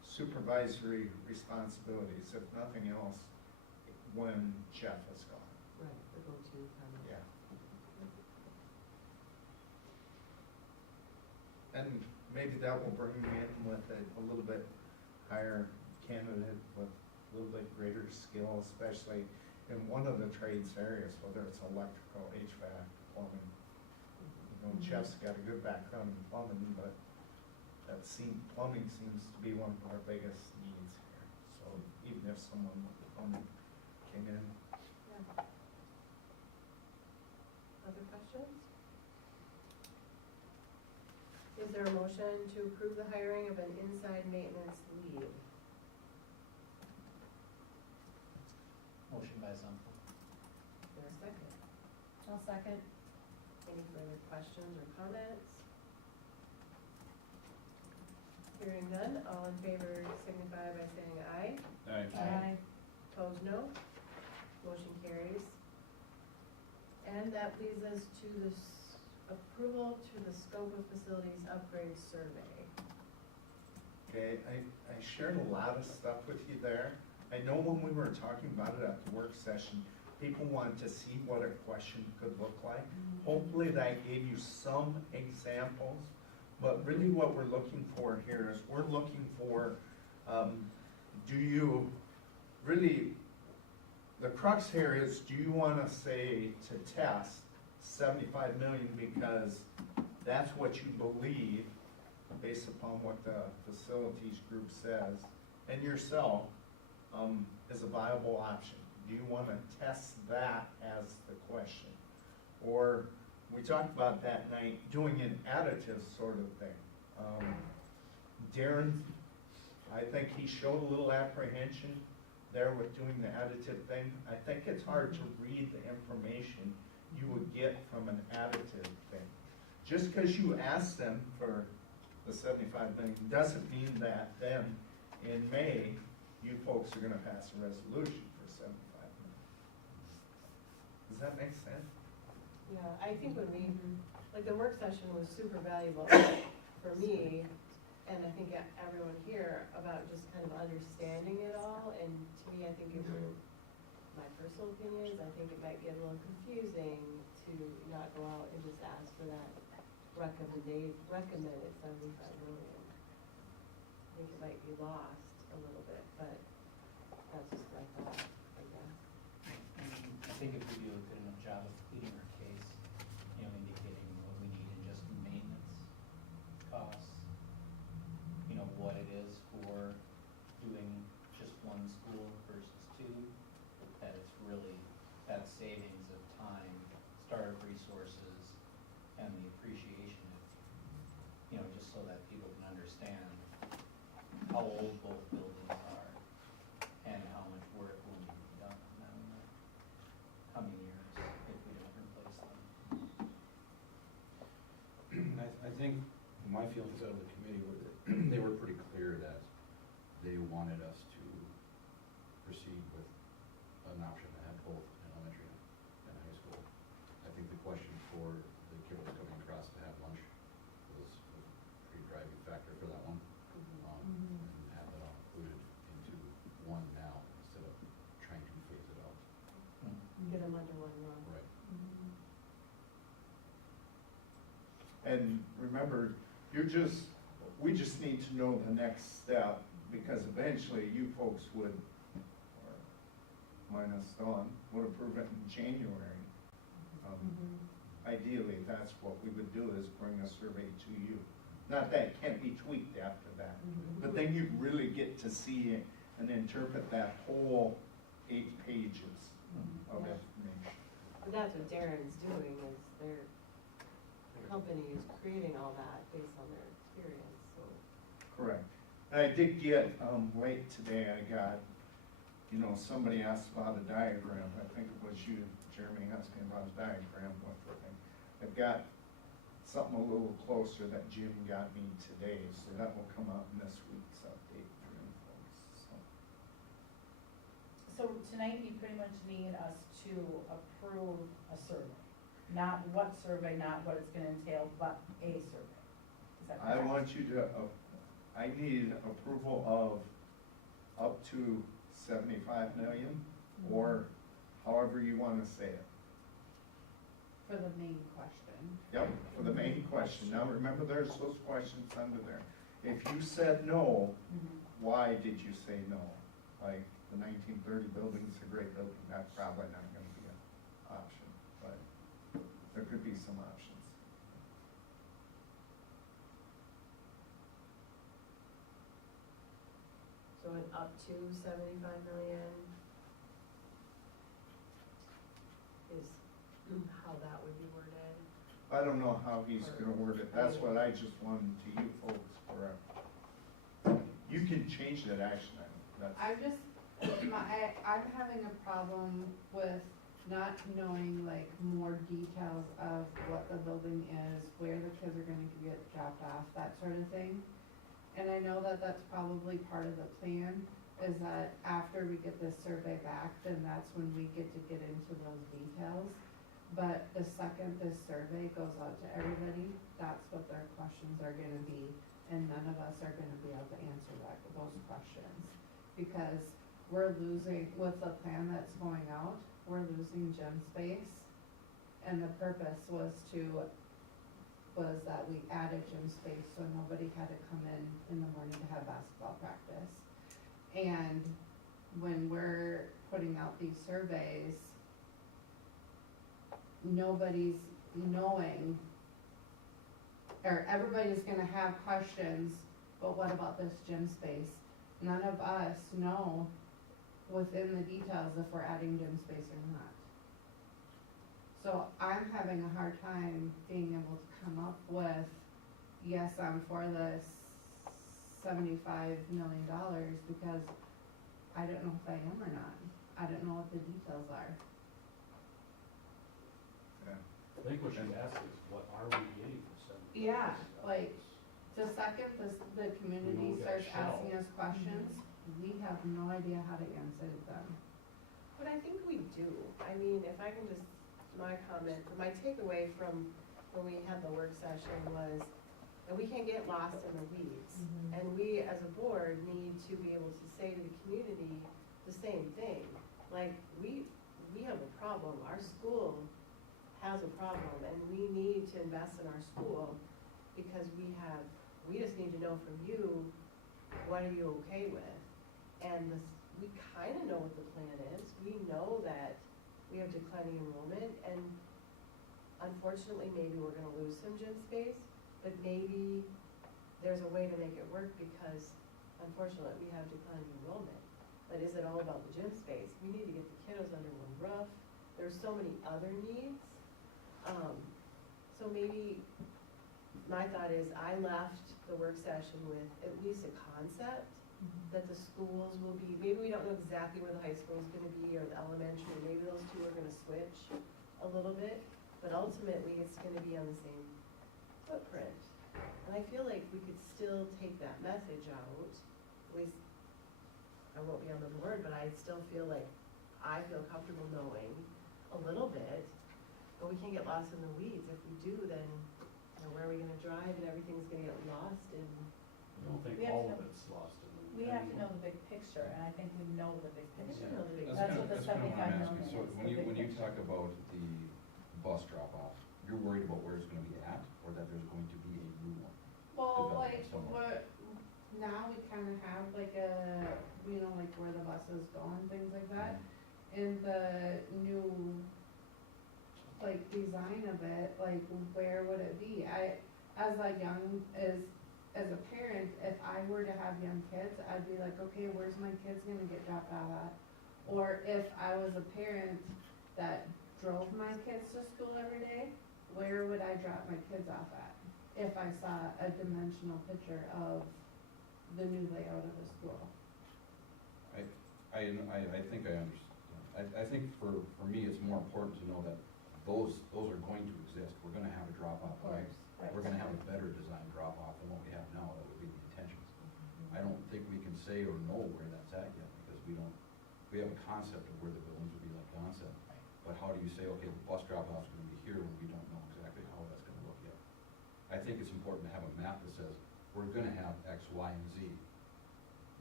supervisory responsibilities, if nothing else, when Jeff is gone. Right, the go-to kind of. Yeah. And maybe that will bring me in with a little bit higher candidate with a little bit greater skill, especially in one of the trades areas, whether it's electrical, HVAC, plumbing. You know, Jeff's got a good background in plumbing, but plumbing seems to be one of our biggest needs here. So even if someone with plumbing came in. Yeah. Other questions? there a motion to approve the hiring of an inside maintenance lead? Motion by Zumpo. Is there a second? I'll second. Any further questions or comments? Hearing none, all in favor signify by saying aye. Aye. Opposed, no. Motion carries. And that leads us to this approval to the scope of facilities upgrade survey. Okay, I shared a lot of stuff with you there. I know when we were talking about it at the work session, people wanted to see what a question could look like. Hopefully that gave you some examples, but really what we're looking for here is we're looking for, do you really, the crux here is, do you wanna say to test 75 million because that's what you believe based upon what the facilities group says, and yourself, is a viable option? Do you wanna test that as the question? Or, we talked about that night, doing an additive sort of thing. Darren, I think he showed a little apprehension there with doing the additive thing. I think it's hard to read the information you would get from an additive thing. Just because you ask them for the 75 million doesn't mean that then in May, you folks are gonna pass a resolution for 75 million. Does that make sense? Yeah, I think when we, like, the work session was super valuable for me, and I think everyone here, about just kind of understanding it all, and to me, I think it would, my personal opinion is, I think it might get a little confusing to not go out and just ask for that recommended 75 million. I think it might be lost a little bit, but that's just my thought, I guess. I think if we do a good enough job of pleading our case, indicating what we need in just maintenance costs, what it is for doing just one school versus two, that it's really that savings of time, startup resources, and the appreciation of, just so that people can understand how old both buildings are and how much work will need to be done on them in the coming years if we don't replace them. I think my feelings out of the committee were that they were pretty clear that they wanted us to proceed with an option that had both in elementary and high school. I think the question for the kiddos coming across to have lunch was a pretty driving factor for that one. And have that all included into one now instead of trying to phase it out. Get them under one roof. Right. And remember, we just need to know the next step, because eventually you folks would, or minus Dawn, would approve it in January. Ideally, that's what we would do, is bring a survey to you. Not that it can't be tweaked after that, but then you really get to see it and interpret that whole 8 pages of information. But that's what Darren's doing, is their company is creating all that based on their experience, so. Correct. And I did get, late today, I got, somebody asked about a diagram. I think it was you, Jeremy, asked me about a diagram, what the thing. I've got something a little closer that Jim got me today, so that will come out in this week's update for you folks, so. So tonight, you pretty much need us to approve a survey. Not what survey, not what it's gonna entail, but a survey. Is that I correct? want you to, I need approval of up to 75 million, or however you wanna say it. For the main question. Yep, for the main question. Now, remember, there's those questions under there. If you said no, why did you say no? Like, the 1930 building's a great building, that's probably not gonna be an option, but there could be some options. So an up to 75 million is how that would be worded. I don't know how he's gonna word it, that's what I just wanted to you folks for you can change that action item, that's. I'm just, I'm having a problem with not knowing like more details of what the building is, where the kids are gonna get dropped off, that sort of thing. And I know that that's probably part of the plan, is that after we get this survey back, then that's when we get into those details. But the second this survey goes out to everybody, that's what their questions are gonna be, and none of us are gonna be able to answer those questions. Because we're losing, with the plan that's going out, we're losing gym space. And the purpose was that we added gym space so nobody had to come in the morning to have basketball practice. And when we're putting out these surveys, nobody's knowing, or everybody's gonna have questions, but what about this gym space? None of us know within the details if we're adding gym space or not. So I'm having a hard time being able to come up with, yes, I'm for this $75 million, because I don't know if I am or not. I don't know what the details are. I think what you asked is, what are we getting for $70 million? Yeah, like, the second the community We got starts shell. asking us questions, we have no idea how to answer them. But I think we do. I mean, if I can just, my comment, my takeaway from when we had the work session was that we can't get lost in the weeds. And we, as a board, need to be able to say to the community the same thing. Like, we have a problem. Our school has a problem, and we need to invest in our school because we just need to know from you, what are you okay with? And we kind of know what the plan is. We know that we have declining enrollment, and unfortunately, maybe we're gonna lose some gym space, but maybe there's a way to make it work because unfortunately, we have declining enrollment. But is it all about the gym space? We need to get the kiddos under one roof. There's so many other needs. So maybe my thought is I left the work session with at least a concept that the schools will be, maybe we don't know exactly where the high school is gonna be or the elementary, maybe those two are gonna switch a little bit, but ultimately it's gonna be on the same footprint. And I feel like we could still take that message out, at least I won't be on the board, but I still feel like I feel comfortable knowing a little bit, but we can't get lost in the weeds. If we do, then, you know, where are we gonna drive and everything's gonna get lost and. I don't think We have all to of know- it's lost in the. We have to know the big picture, and I think we know the big I think picture. we know the big That's what the That's kinda what I'm 75 asking. million So is, when the you, big when you picture. talk about the bus drop-off, you're worried about where it's gonna be at, or that there's going to be a new one? Well, Develop like, somewhere. now we kind of have like like where the buses go and things like that. In the new, like, design of it, like, where would it be? As a parent, if I were to have young kids, I'd be like, okay, where's my kids gonna get dropped off at? Or if I was a parent that drove my kids to school every day, where would I drop my kids off at? If I saw a dimensional picture of the new layout of the school. I think I understand. I think for me, it's more important to know that those are going to exist. We're gonna have a drop-off line. We're gonna have a better designed drop-off than what we have now. That would be the intentions. I don't think we can say or know where that's at yet, because we have a concept of where the buildings would be, like Don said. But how do you say, okay, the bus drop-off's gonna be here when we don't know exactly how that's gonna look yet? I think it's important to have a map that says, we're gonna have X, Y, and Z.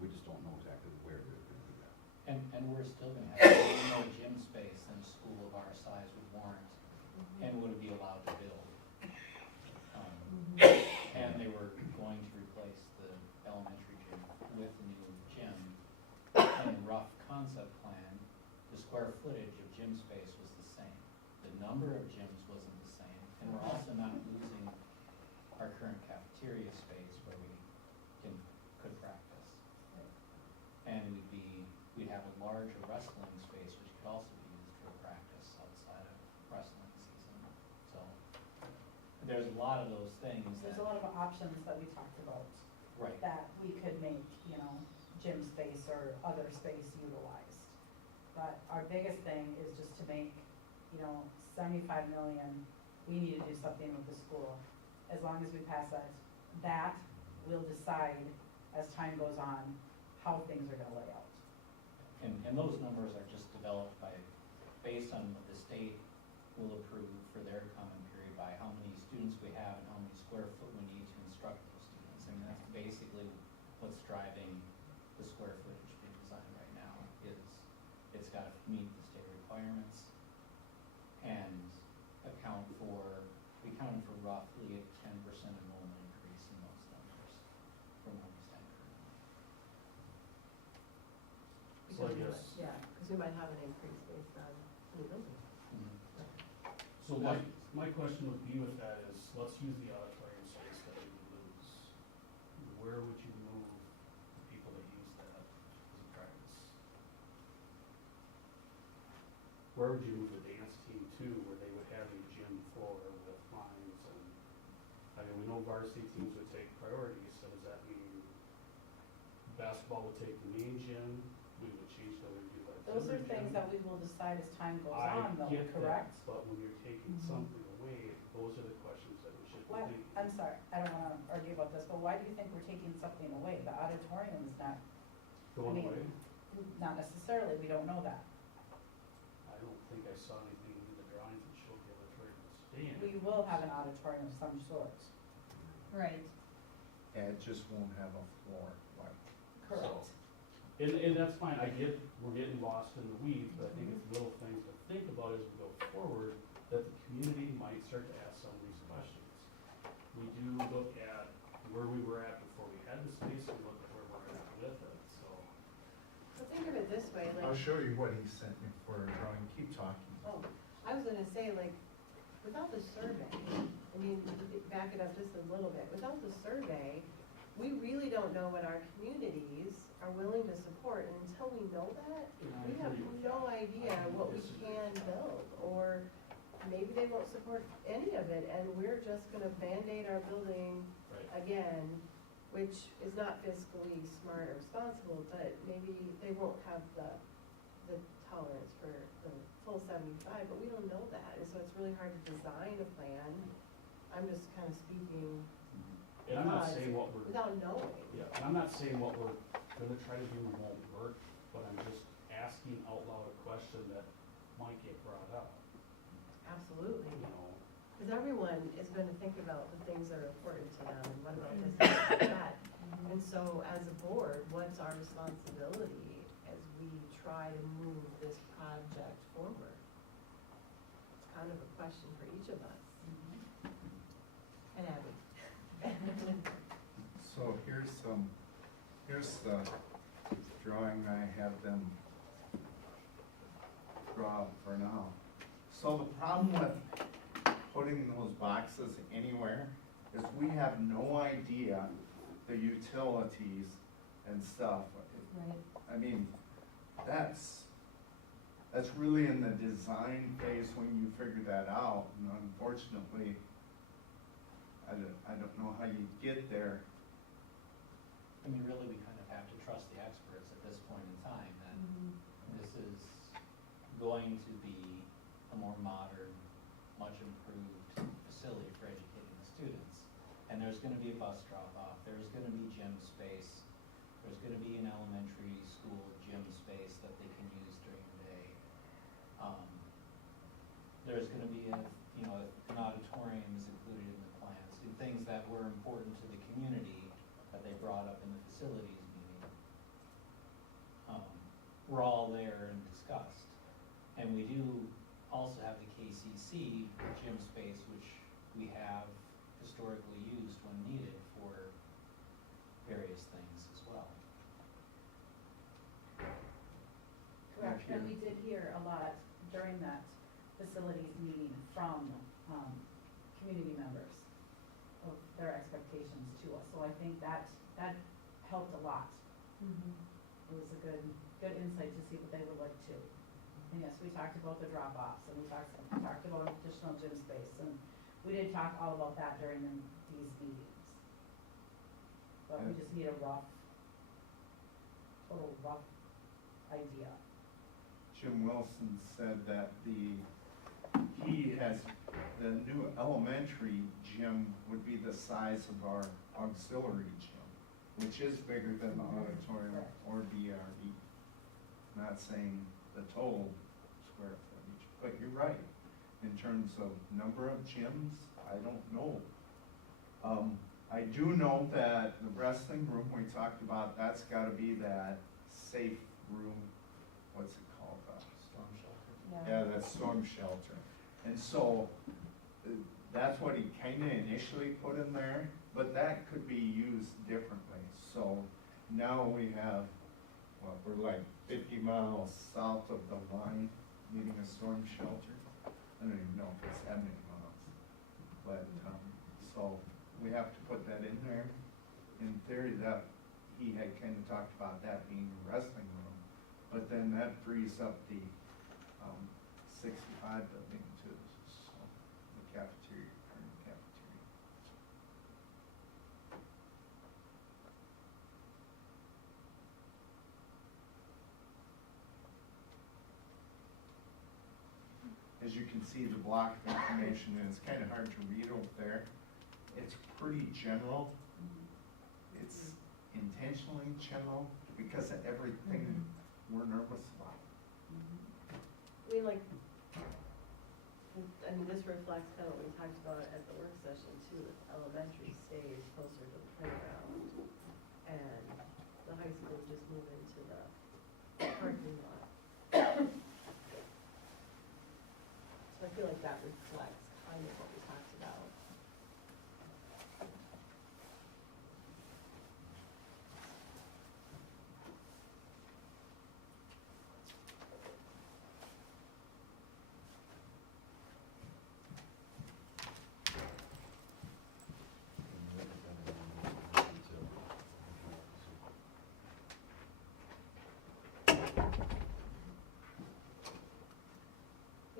We just don't know exactly where they're gonna be at. And we're still gonna have more gym space than a school of our size would warrant and would be allowed to build. And they were going to replace the elementary gym with a new gym. In rough concept plan, the square footage of gym space was the same. The number of gyms wasn't the same, and we're also not losing our current cafeteria space where we could practice. And we'd have a larger wrestling space, which could also be used for practice outside of wrestling season, so. there's a lot of those things There's that, a lot of options that we talked about, right, that we could make, you know, gym space or other space utilized. But our biggest thing is just to make, you know, 75 million, we need to do something with the school. As long as we pass that we'll decide as time goes on how things are gonna lay out. and those numbers are just developed based on what the state will approve for their common period by how many students we have and how many square foot we need to instruct those students. I mean, that's basically what's driving the square footage being designed right now, is it's gotta meet the state requirements and we accounted for roughly a 10% enrollment increase in those numbers from where we stand currently. So I Because we guess, might- Yeah, because we might have an increase based on new building. so my question would be with that is, let's use the auditorium space that we lose. Where would you move the people that use that as a practice? Where would you move the dance team to, where they would have a gym floor with lines and, I mean, we know varsity teams would take priority, so does that mean basketball would take the main gym, we would change the way we do that? Those are things that we will decide as time goes I on though, get that, correct? but when you're taking something away, those are the questions that we should be What, thinking. I'm sorry, I don't wanna argue about this, but why do you think we're taking something away? The auditorium is not, Going I mean, away, not necessarily, we don't know that. I don't think I saw anything in the drawings that showed the auditorium would stay in. We will have an auditorium of some sort. Right. And it just won't have a floor, like. Correct. And that's fine, I get, we're getting lost in the weeds, but I think it's little things to think about as we go forward, that the community might start to ask some of these questions. We do look at where we were at before we had the space, we look at where we're at with it, so. But think of it this way, I'll like, show you what he sent me for a drawing, keep talking. oh, I was gonna say, like, without the survey, I mean, back it up just a little bit, without the survey, we really don't know what our communities are willing to support, and until we know that, we have no idea what we can build, or maybe they won't support any of it, and we're just gonna Band-Aid our building Right. again, which is not fiscally smart or responsible, but maybe they won't have the tolerance for the full 75, but we don't know that, and so it's really hard to design a plan. I'm just kind of speaking And I'm not saying what we're, without knowing. yeah, and I'm not saying what we're gonna try to do won't work, but I'm just asking out loud a question that might get brought up, Absolutely. you know? Because everyone is going to think about the things that are important to them, and what about this, and what about that. And so as a board, what's our responsibility as we try to move this project forward? It's kind of a question for each of us. And Abby. So here's the drawing I have them draw up for now. So the problem with putting those boxes anywhere is we have no idea the utilities and stuff. Right. I mean, that's really in the design phase when you figure that out, and unfortunately, I don't know how you get there. I mean, really, we kind of have to trust the experts at this point in time, that this is going to be a more modern, much improved facility for educating the students. And there's gonna be a bus drop-off, there's gonna be gym space, there's gonna be an elementary school gym space that they can use during the day. There's gonna be an auditorium is included in the plans, and things that were important to the community that they brought up in the facilities meeting. Were all there and discussed. And we do also have the KCC gym space, which we have historically used when needed for various things as well. Correct, and we did hear a lot during that facilities meeting from, community members of their expectations to us, so I think that helped a lot. It was a good insight to see what they would like too. And yes, we talked about the drop-offs, and we talked about additional gym space, and we didn't talk all about that during these meetings. But we just need a total rough idea. Jim Wilson said that he has, the new elementary gym would be the size of our auxiliary gym, which is bigger than the auditorium or BRE. Not saying the total square footage, but you're right. In terms of number of gyms, I don't know. I do know that the wrestling room we talked about, that's gotta be that safe room, what's it called? Storm shelter. Yeah, that storm shelter. And so, that's what he kinda initially put in there, but that could be used differently. So now we have, well, we're like 50 miles south of the line, needing a storm shelter. I don't even know if it's that many miles. But, so we have to put that in there. In theory, that, he had kinda talked about that being a wrestling room, but then that frees up the 65 building too, so the cafeteria, current cafeteria. As you can see, the block of information, and it's kinda hard to read over there. It's pretty general. It's intentionally general because of everything we're nervous about. I mean, like, I mean, this reflects kind of what we talked about at the work session too, with elementary stays closer to the playground, and the high school just move into the parking lot. So I feel like that reflects kind of what we talked about.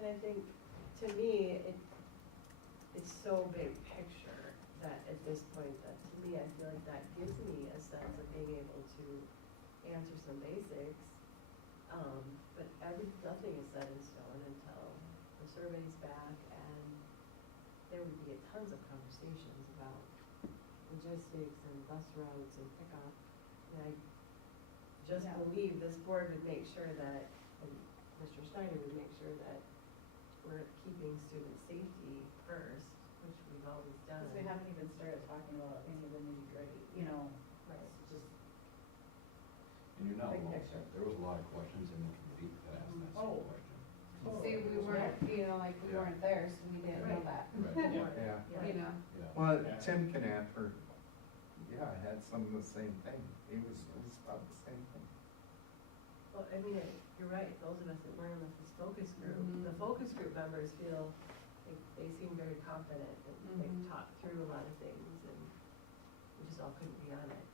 And I think, to me, it's so big picture that at this point, that to me, I feel like that gives me a sense of being able to answer some basics. But nothing is set in stone until the survey's back, and there would be tons of conversations about logistics and bus routes and pickup. And I just believe this board would make sure that, and Mr. Schneider would make sure that we're keeping student safety first, which we've always done. Because we haven't even started talking about any of the nitty gritty, you know, it's just. And you're not Big alone. picture. There was a lot of questions in the committee that asked that Oh. same question. See, we weren't, you know, like, we Yeah. weren't there, so we didn't know that, Right, Yeah. you know? yeah. Well, Yeah. Tim Knapper, yeah, had some of the same thing. He was about the same thing. Well, I mean, you're right, those of us that weren't in this focus group, the focus group members feel, they seem very confident, and they've talked through a lot of things, and we just all couldn't be on it.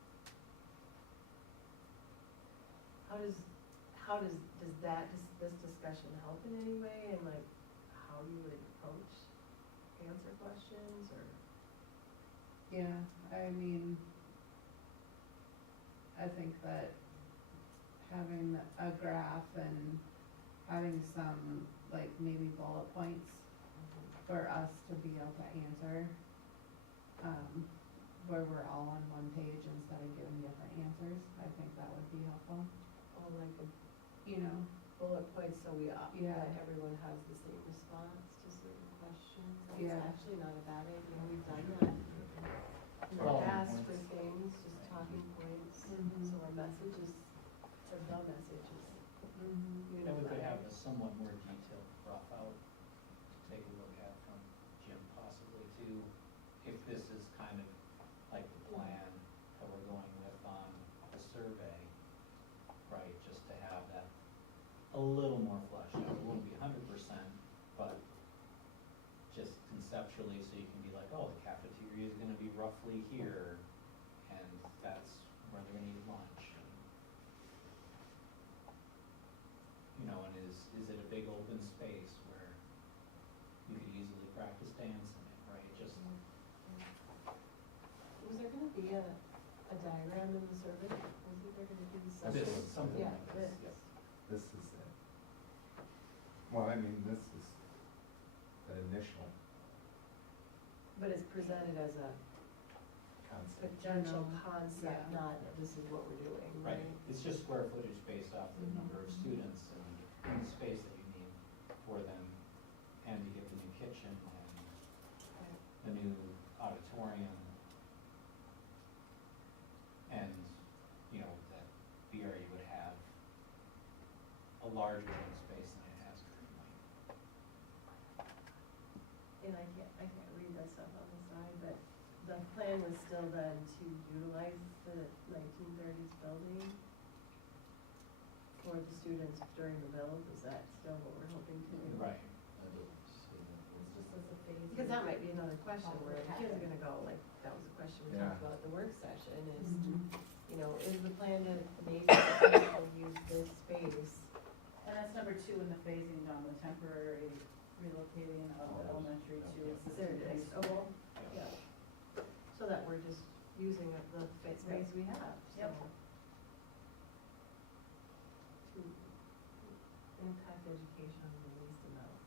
Does this discussion help in any way, and like, how you would approach, answer questions, or? Yeah, I mean, I think that having a graph and having some, like, maybe bullet points for us to be able to answer, where we're all on one page instead of giving different answers, I think that would be helpful, Or like a you know? bullet points, so Yeah. that everyone has the same response to certain questions. That's Yeah. actually not a bad idea, we've done that in the Talking past points. with things, just talking points, Mhm. so our messages, or the message is Mm-hmm. And we could unified. have a somewhat more detailed rough out to take a look at from Jim possibly too, if this is kind of like the plan that we're going with on the survey, right, just to have that a little more fleshed out, it won't be 100%, but just conceptually, so you can be like, oh, the cafeteria is gonna be roughly here, and that's where they're gonna eat lunch, and you know, and is it a big open space where you could easily practice dance in it, right? be a diagram in the survey? Wasn't there gonna be something? This, something Yeah, like this, yes. This is it. Well, I mean, this is the initial But it's presented as a concept. potential concept, Yeah. not this is what we're doing, Right, right? it's just square footage based off the number of students and the space that you need for them, and you get the new kitchen and the new auditorium. And, you know, that BRE would have a larger room space than it has currently. And I can't read that stuff on the side, but the plan was still then to utilize the 1930s building for the students during the build. Is that still what we're hoping to do? Right. It's just as a phase. Because that might be another question where the kids are gonna go, like, that was a question we talked Yeah. about at the work session is, Mhm. you know, is the plan to maybe potentially use this space? And that's number 2 in the phasing, on the temporary relocating of the elementary to There assisted it high is, school. okay. Yeah. So that we're just using up the space we have, so. Yep. To impact education on the least amount.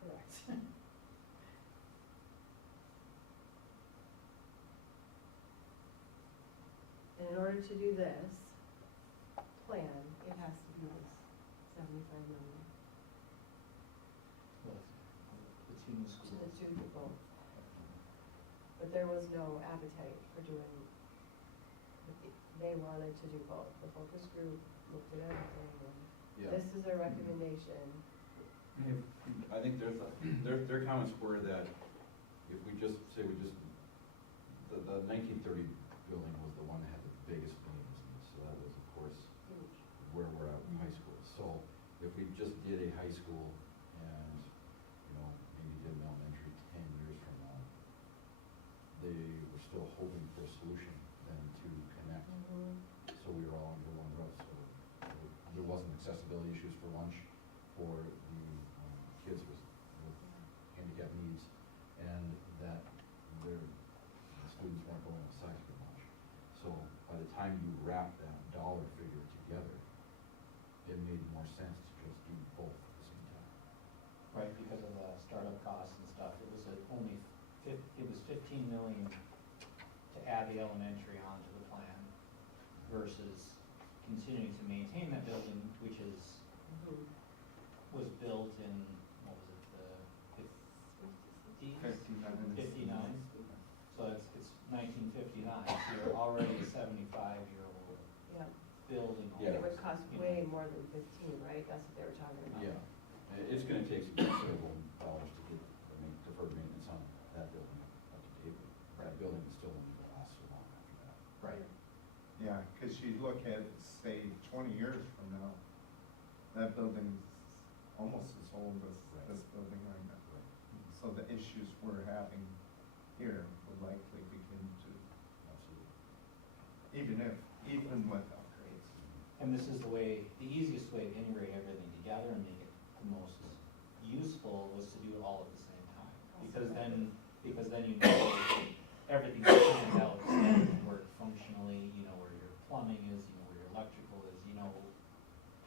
Correct. And in order to do this plan, it has to be this 75 million Well, the two new to the schools. two people. But there was no appetite for doing, they wanted to do both. The focus group looked at everything and this is their recommendation. I think their comments were that if we just, say we just, the 1930 building was the one that had the biggest beams, and so that was, of course, where we're at with high school. So if we just did a high school and, you know, maybe did an elementary 10 years from now, they were still hoping for a solution then to connect. So we were all under one roof, so there wasn't accessibility issues for lunch for the kids with handicap needs, and that the students weren't going outside for lunch. So by the time you wrap that dollar figure together, it made more sense to just do both at the same time. Right, because of the startup costs and stuff, it was it was 15 million to add the elementary onto the plan versus continuing to maintain that building, which was built in, what was it, the 50s? 59. So it's 1959, so you're already a 75-year-old Yeah. building. And it would cost you know. way more than 15, right? That's what they were talking about. Yeah, it's gonna take some considerable dollars to get the deferred maintenance on that building up to date. That building is still only gonna last so long after that. Right. Yeah, because you look at, say, 20 years from now, that building's almost as old as this building right now. So the issues we're having here would likely begin to, Absolutely. even with upgrades. And this is the easiest way to integrate everything together and make it the most useful was to do it all at the same time. Because then you know everything's planned out, and work functionally, you know where your plumbing is, you know where your electrical is, you know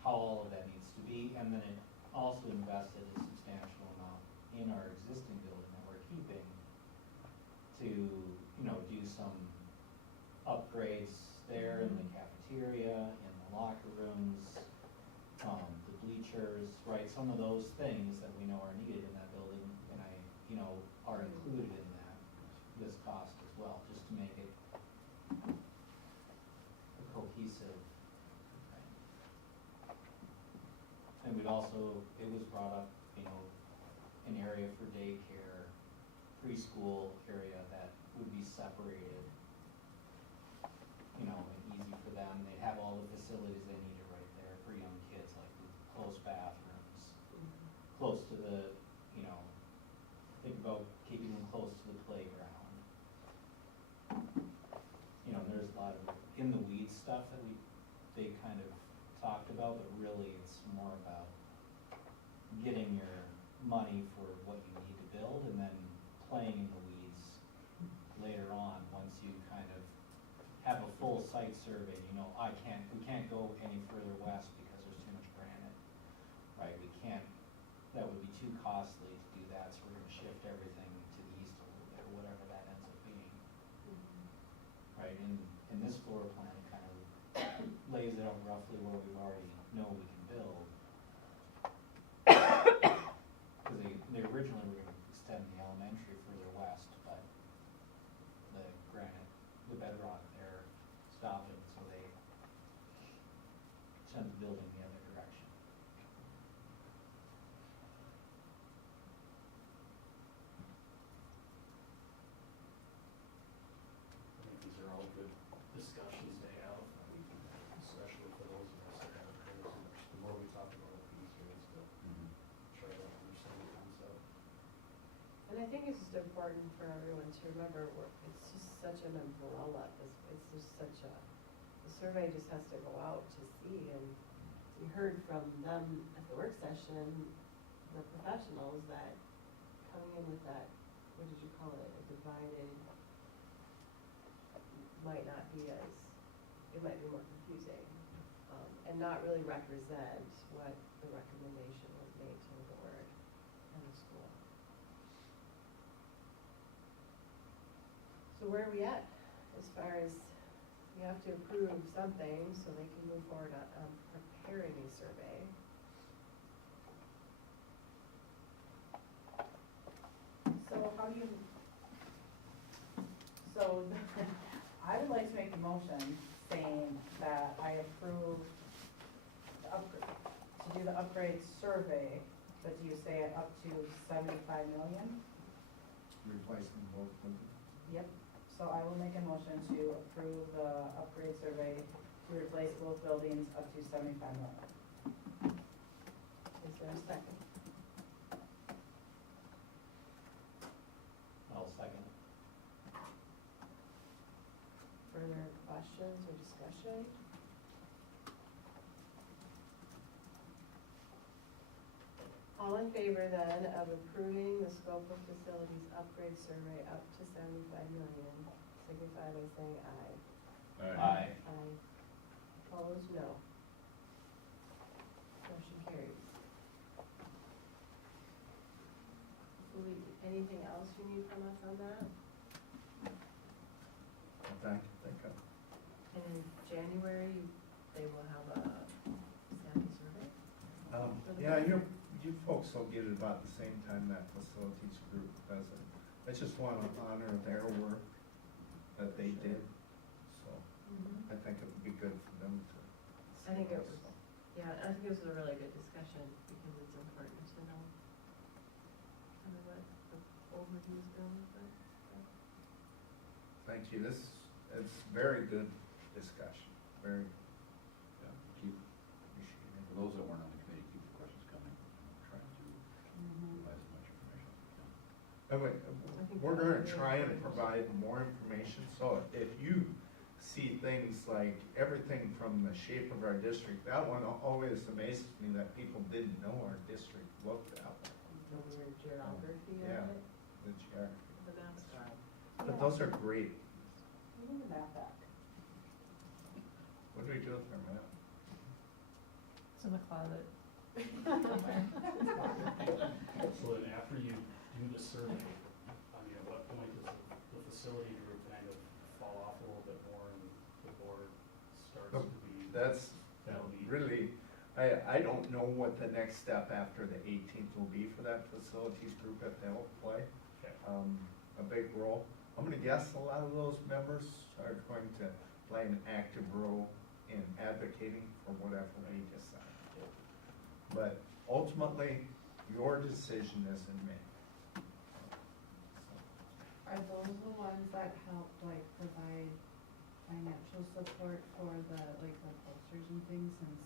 how all of that needs to be. And then it also invested a substantial amount in our existing building that we're keeping to, you know, do some upgrades there in the cafeteria, in the locker rooms, the bleachers, right? Some of those things that we know are needed in that building, and are included in this cost as well, just to make it a cohesive thing. And it was brought up, you know, an area for daycare, preschool area that would be separated, you know, and easy for them. They'd have all the facilities they needed right there for young kids, like the close bathrooms, close to the, you know, think about keeping them close to the playground. You know, there's a lot of in the weeds stuff that they kind of talked about, but really it's more about getting your money for what you need to build and then playing in the weeds later on, once you kind of full site survey, you know, we can't go any further west because there's too much granite, right? We can't, that would be too costly to do that, so we're gonna shift everything to the east a little bit, or whatever that ends up being. Right, and this floor plan kind of lays it out roughly where we already know we can build. Cause they originally were gonna extend the elementary further west, but the granite, the bedrock there stopped it, so they sent the building the other direction. I think these are all good discussions to have, I mean, especially for those of us that have careers. The more we talk about it, the easier it is to try to understand the concept. And I think it's just important for everyone to remember, it's just such an umbrella, it's just such a, the survey just has to go out to see, and we heard from them at the work session, the professionals, that coming in with that, what did you call it, a divided, might not be as, it might be more confusing, and not really represent what the recommendation was made to the board and the school. So where are we at as far as, we have to approve something so they can move forward on preparing a survey. So how do you, so I would like to make a motion saying that I approve the upgrade, to do the upgrade survey, but do you say it up to 75 million? Replacing both buildings. Yep, so I will make a motion to approve the upgrade survey to replace both buildings up to 75 million. Is there a second? I'll second it. Further questions or discussion? All in favor then of approving the scope of facilities upgrade survey up to 75 million, signify by saying aye. Aye. Aye. Opposed, no. Motion carries. Julie, anything else you need from us on that? That I can think of. And in January, they will have a sample survey? Yeah, you folks will get it about the same time that facilities group does it. I just want to honor their work that they did, so I think it would be good for them to. I think it was, also. yeah, I think it was a really good discussion because it's important to know kind of what the overview is going with it. Thank you, it's very good discussion, very Yeah, keep, appreciated. for those that weren't on the committee, keep the questions coming, trying to provide as much information as we can. Anyway, we're gonna try and provide more information, so if you see things like everything from the shape of our district, that one always amazes me that people didn't know our district looked that way. The weird geography Yeah. of it, The geography. the map's fine. But those are great. We need a map back. What do we do with our map? It's in the closet. So then after you do the survey, I mean, at what point does the facility group kind of fall off a little bit more and the board starts to be? That's That'll be. really, I don't know what the next step after the 18th will be for that facilities group if they'll play Okay. a big role. I'm gonna guess a lot of those members are going to play an active role in advocating for whatever we decide. But ultimately, your decision is in May. Are those the ones that help, like, provide financial support for the, like, the posters and things since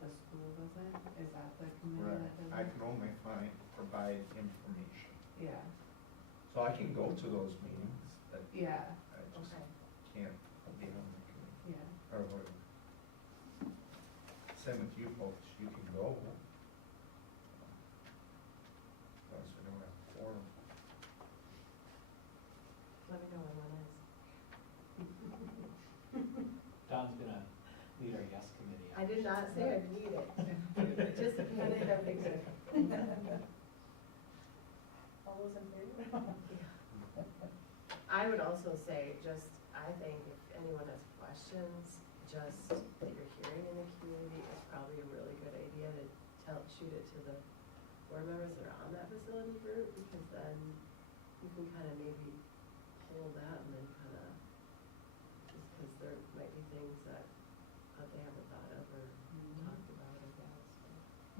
the school doesn't? Is that the committee that does I it? can only provide information. Yeah, So I can go to those meetings, but yeah, I just Okay. can't be on the committee. yeah. Or what? Same with you folks, you can go. As long as we don't have a quorum. Let me know when one is. lead our yes committee. I did not say I'd lead it. Participated. All those in favor? I would also say, just, I think if anyone has questions, just that you're hearing in the community is probably a really good idea to shoot it to the board members that are on that facility group, because then you can kind of maybe pull that and then kind of, just because there might be things that they haven't thought of or talked about, I guess.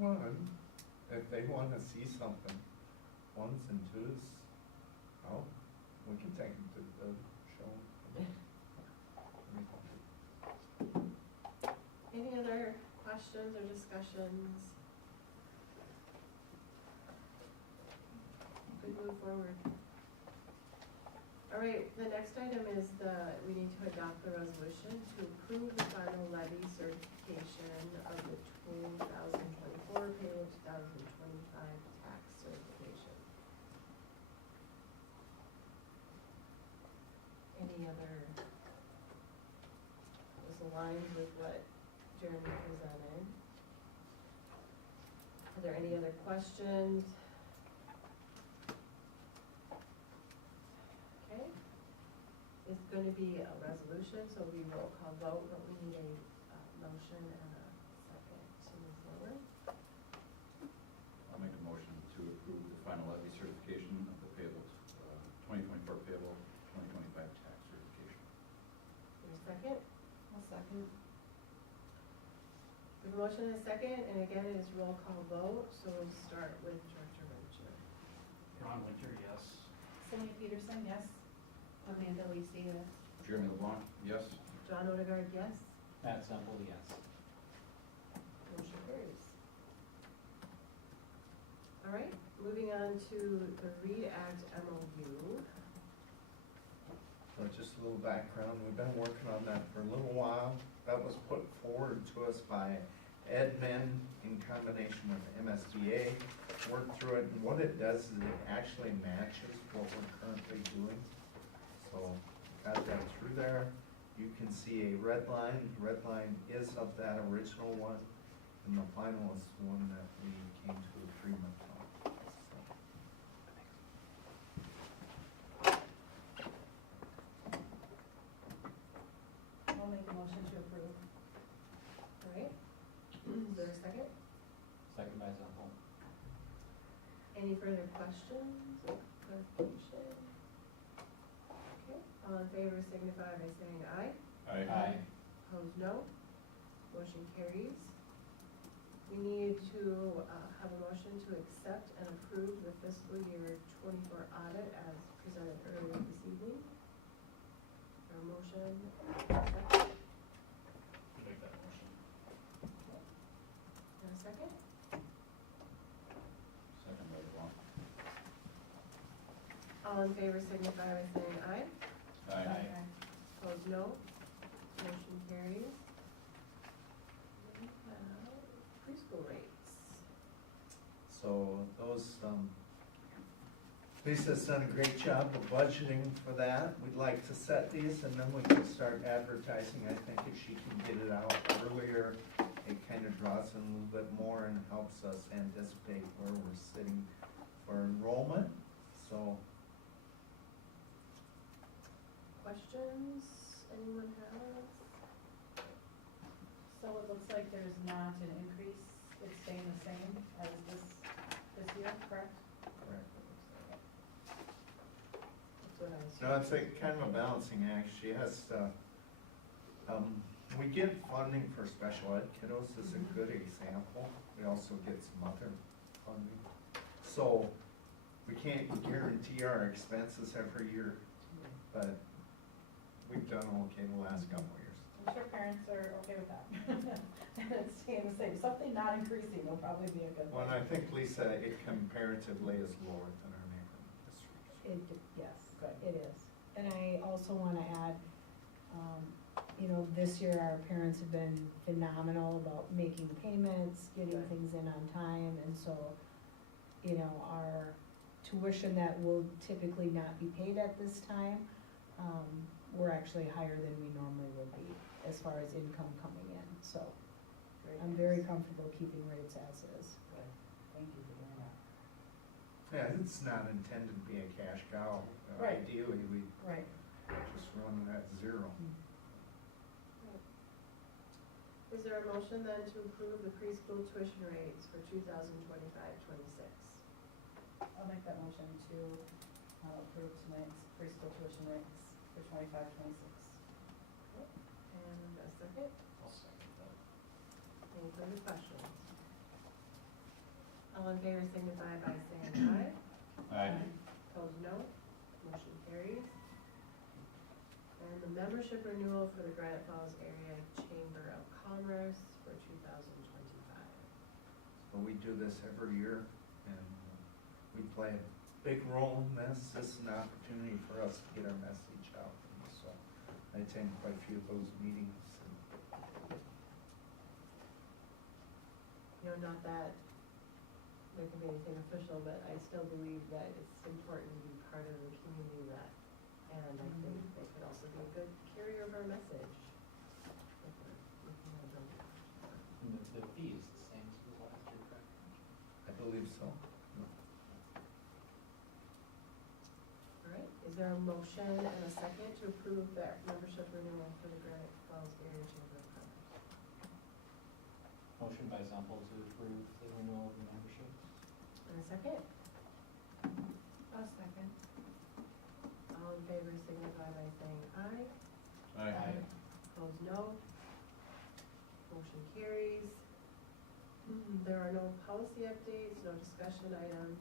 One, if they wanna see something, ones and twos, oh, we can take them to the show. Any other questions or discussions? Good move forward. All right, the next item is we need to adopt the resolution to approve the final levy certification of the 2024 payroll 2025 tax certification. Any other, was aligned with what Jeremy presented. Are there any other questions? Okay. It's going to be a resolution, so we roll call vote, but we need a motion and a second to move forward. I'll make a motion to approve the final levy certification of the payable, 2024 payable, 2025 tax certification. Is there a second? I'll second. We have a motion and a second, and again, it is roll call vote, so we'll start with Director Roach. Ron Winter, yes. Cindy Peterson, yes? Amanda Lisi, yes. Jeremy LeBlanc, yes. John Odegaard, yes. Matt Semple, yes. Motion carries. All right, moving on to the READ Act MOU. So just a little background, we've been working on that for a little while. That was put forward to us by EdMin in combination with MSBA. Worked through it, and what it does is it actually matches what we're currently doing. So, got that through there. You can see a red line. Red line is of that original one, and the final is the one that we came to agreement on. So. I'll make a motion to approve. All right, is there a second? Second by Semple. Any further questions or clarification? Okay, all in favor signify by saying aye. Aye. Opposed, no. Motion carries. We need to have a motion to accept and approve the fiscal year 24 audit as presented earlier this evening. Our motion, second, Make that motion. and a second. Second by LeBlanc. All in favor signify by saying aye. Aye. Opposed, no. Motion carries. We have preschool rates. So those, Lisa's done a great job of budgeting for that. We'd like to set these and then we can start advertising. I think if she can get it out earlier, it kind of draws in a little bit more and helps us anticipate where we're sitting for enrollment. So, Questions anyone has? So it looks like there's not an increase, it's staying the same as this year, correct? correct. That's what I was. No, it's a kind of a balancing act. She has to, we get funding for special ed kiddos is a good example. We also get some other funding. So we can't guarantee our expenses every year, but we've done okay the last couple of years. I'm sure parents are okay with that. And it's staying the same, something not increasing will probably be a good thing. Well, and I think, Lisa, it comparatively is lower than our neighboring districts. Yes, it is. And I also want to add, this year our parents have been phenomenal about making payments, getting things in on time, and so, our tuition that will typically not be paid at this time, we're actually higher than we normally would be as far as income coming in. so Very I'm nice. very comfortable keeping rates as is. Good. Thank you for doing that. Yeah, it's not intended to be a cash cow. Right. Ideally, we Right. just run at zero. Is there a motion then to approve the preschool tuition rates for 2025-26? I'll make that motion to approve tonight's preschool tuition rates for 25-26. And a second? I'll second that. Any further questions? All in favor signify by saying aye. Opposed, no. Motion carries. And the membership renewal for the Granite Falls Area Chamber of Commerce for 2025. So we do this every year, and we play a big role in this. This is an opportunity for us to get our message out. And so I attend quite a few of those meetings. You know, not that there can be anything official, but I still believe that it's important to be part of the community that, and I think they could also be a good carrier of our message. If we're looking at them. And the fee is the same as the last year, correct? I believe so. All right, is there a motion and a second to approve the membership renewal for the Granite Falls Area Chamber of Commerce? Motion by Zumble to approve the renewal of the membership. And a second? I'll second. All in favor signify by saying aye. Opposed, no. Motion carries. There are no policy updates, no discussion items,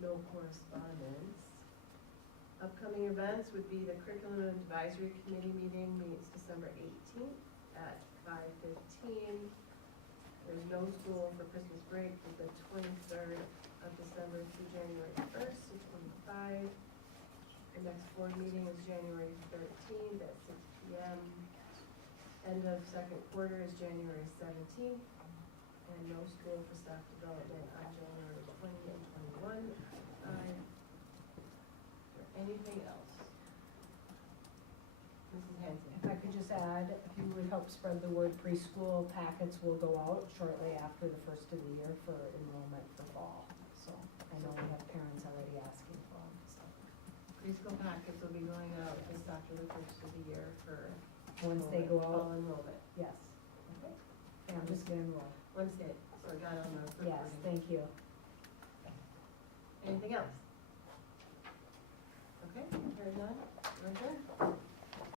no correspondence. Upcoming events would be the Curriculum Advisory Committee meeting meets December 18th at 5:15. There's no school for Christmas break from the 23rd of December through January 1st to 25. The next board meeting is January 13th at 6 p.m. End of second quarter is January 17th. And no school for staff development on January 20 and 21. Is there anything else? Mrs. Hanson? If I could just add, if you would help spread the word, preschool packets will go out shortly after the first of the year for enrollment for fall. So I know we have parents already asking for them, so. Preschool packets will be going out just after the first of the year for. Once they go fall out, enrollment. yes. Okay. Families get enrolled. Once it, so I got on the. Yes, thank you. Anything else? Okay, hearing none, we're adjourned.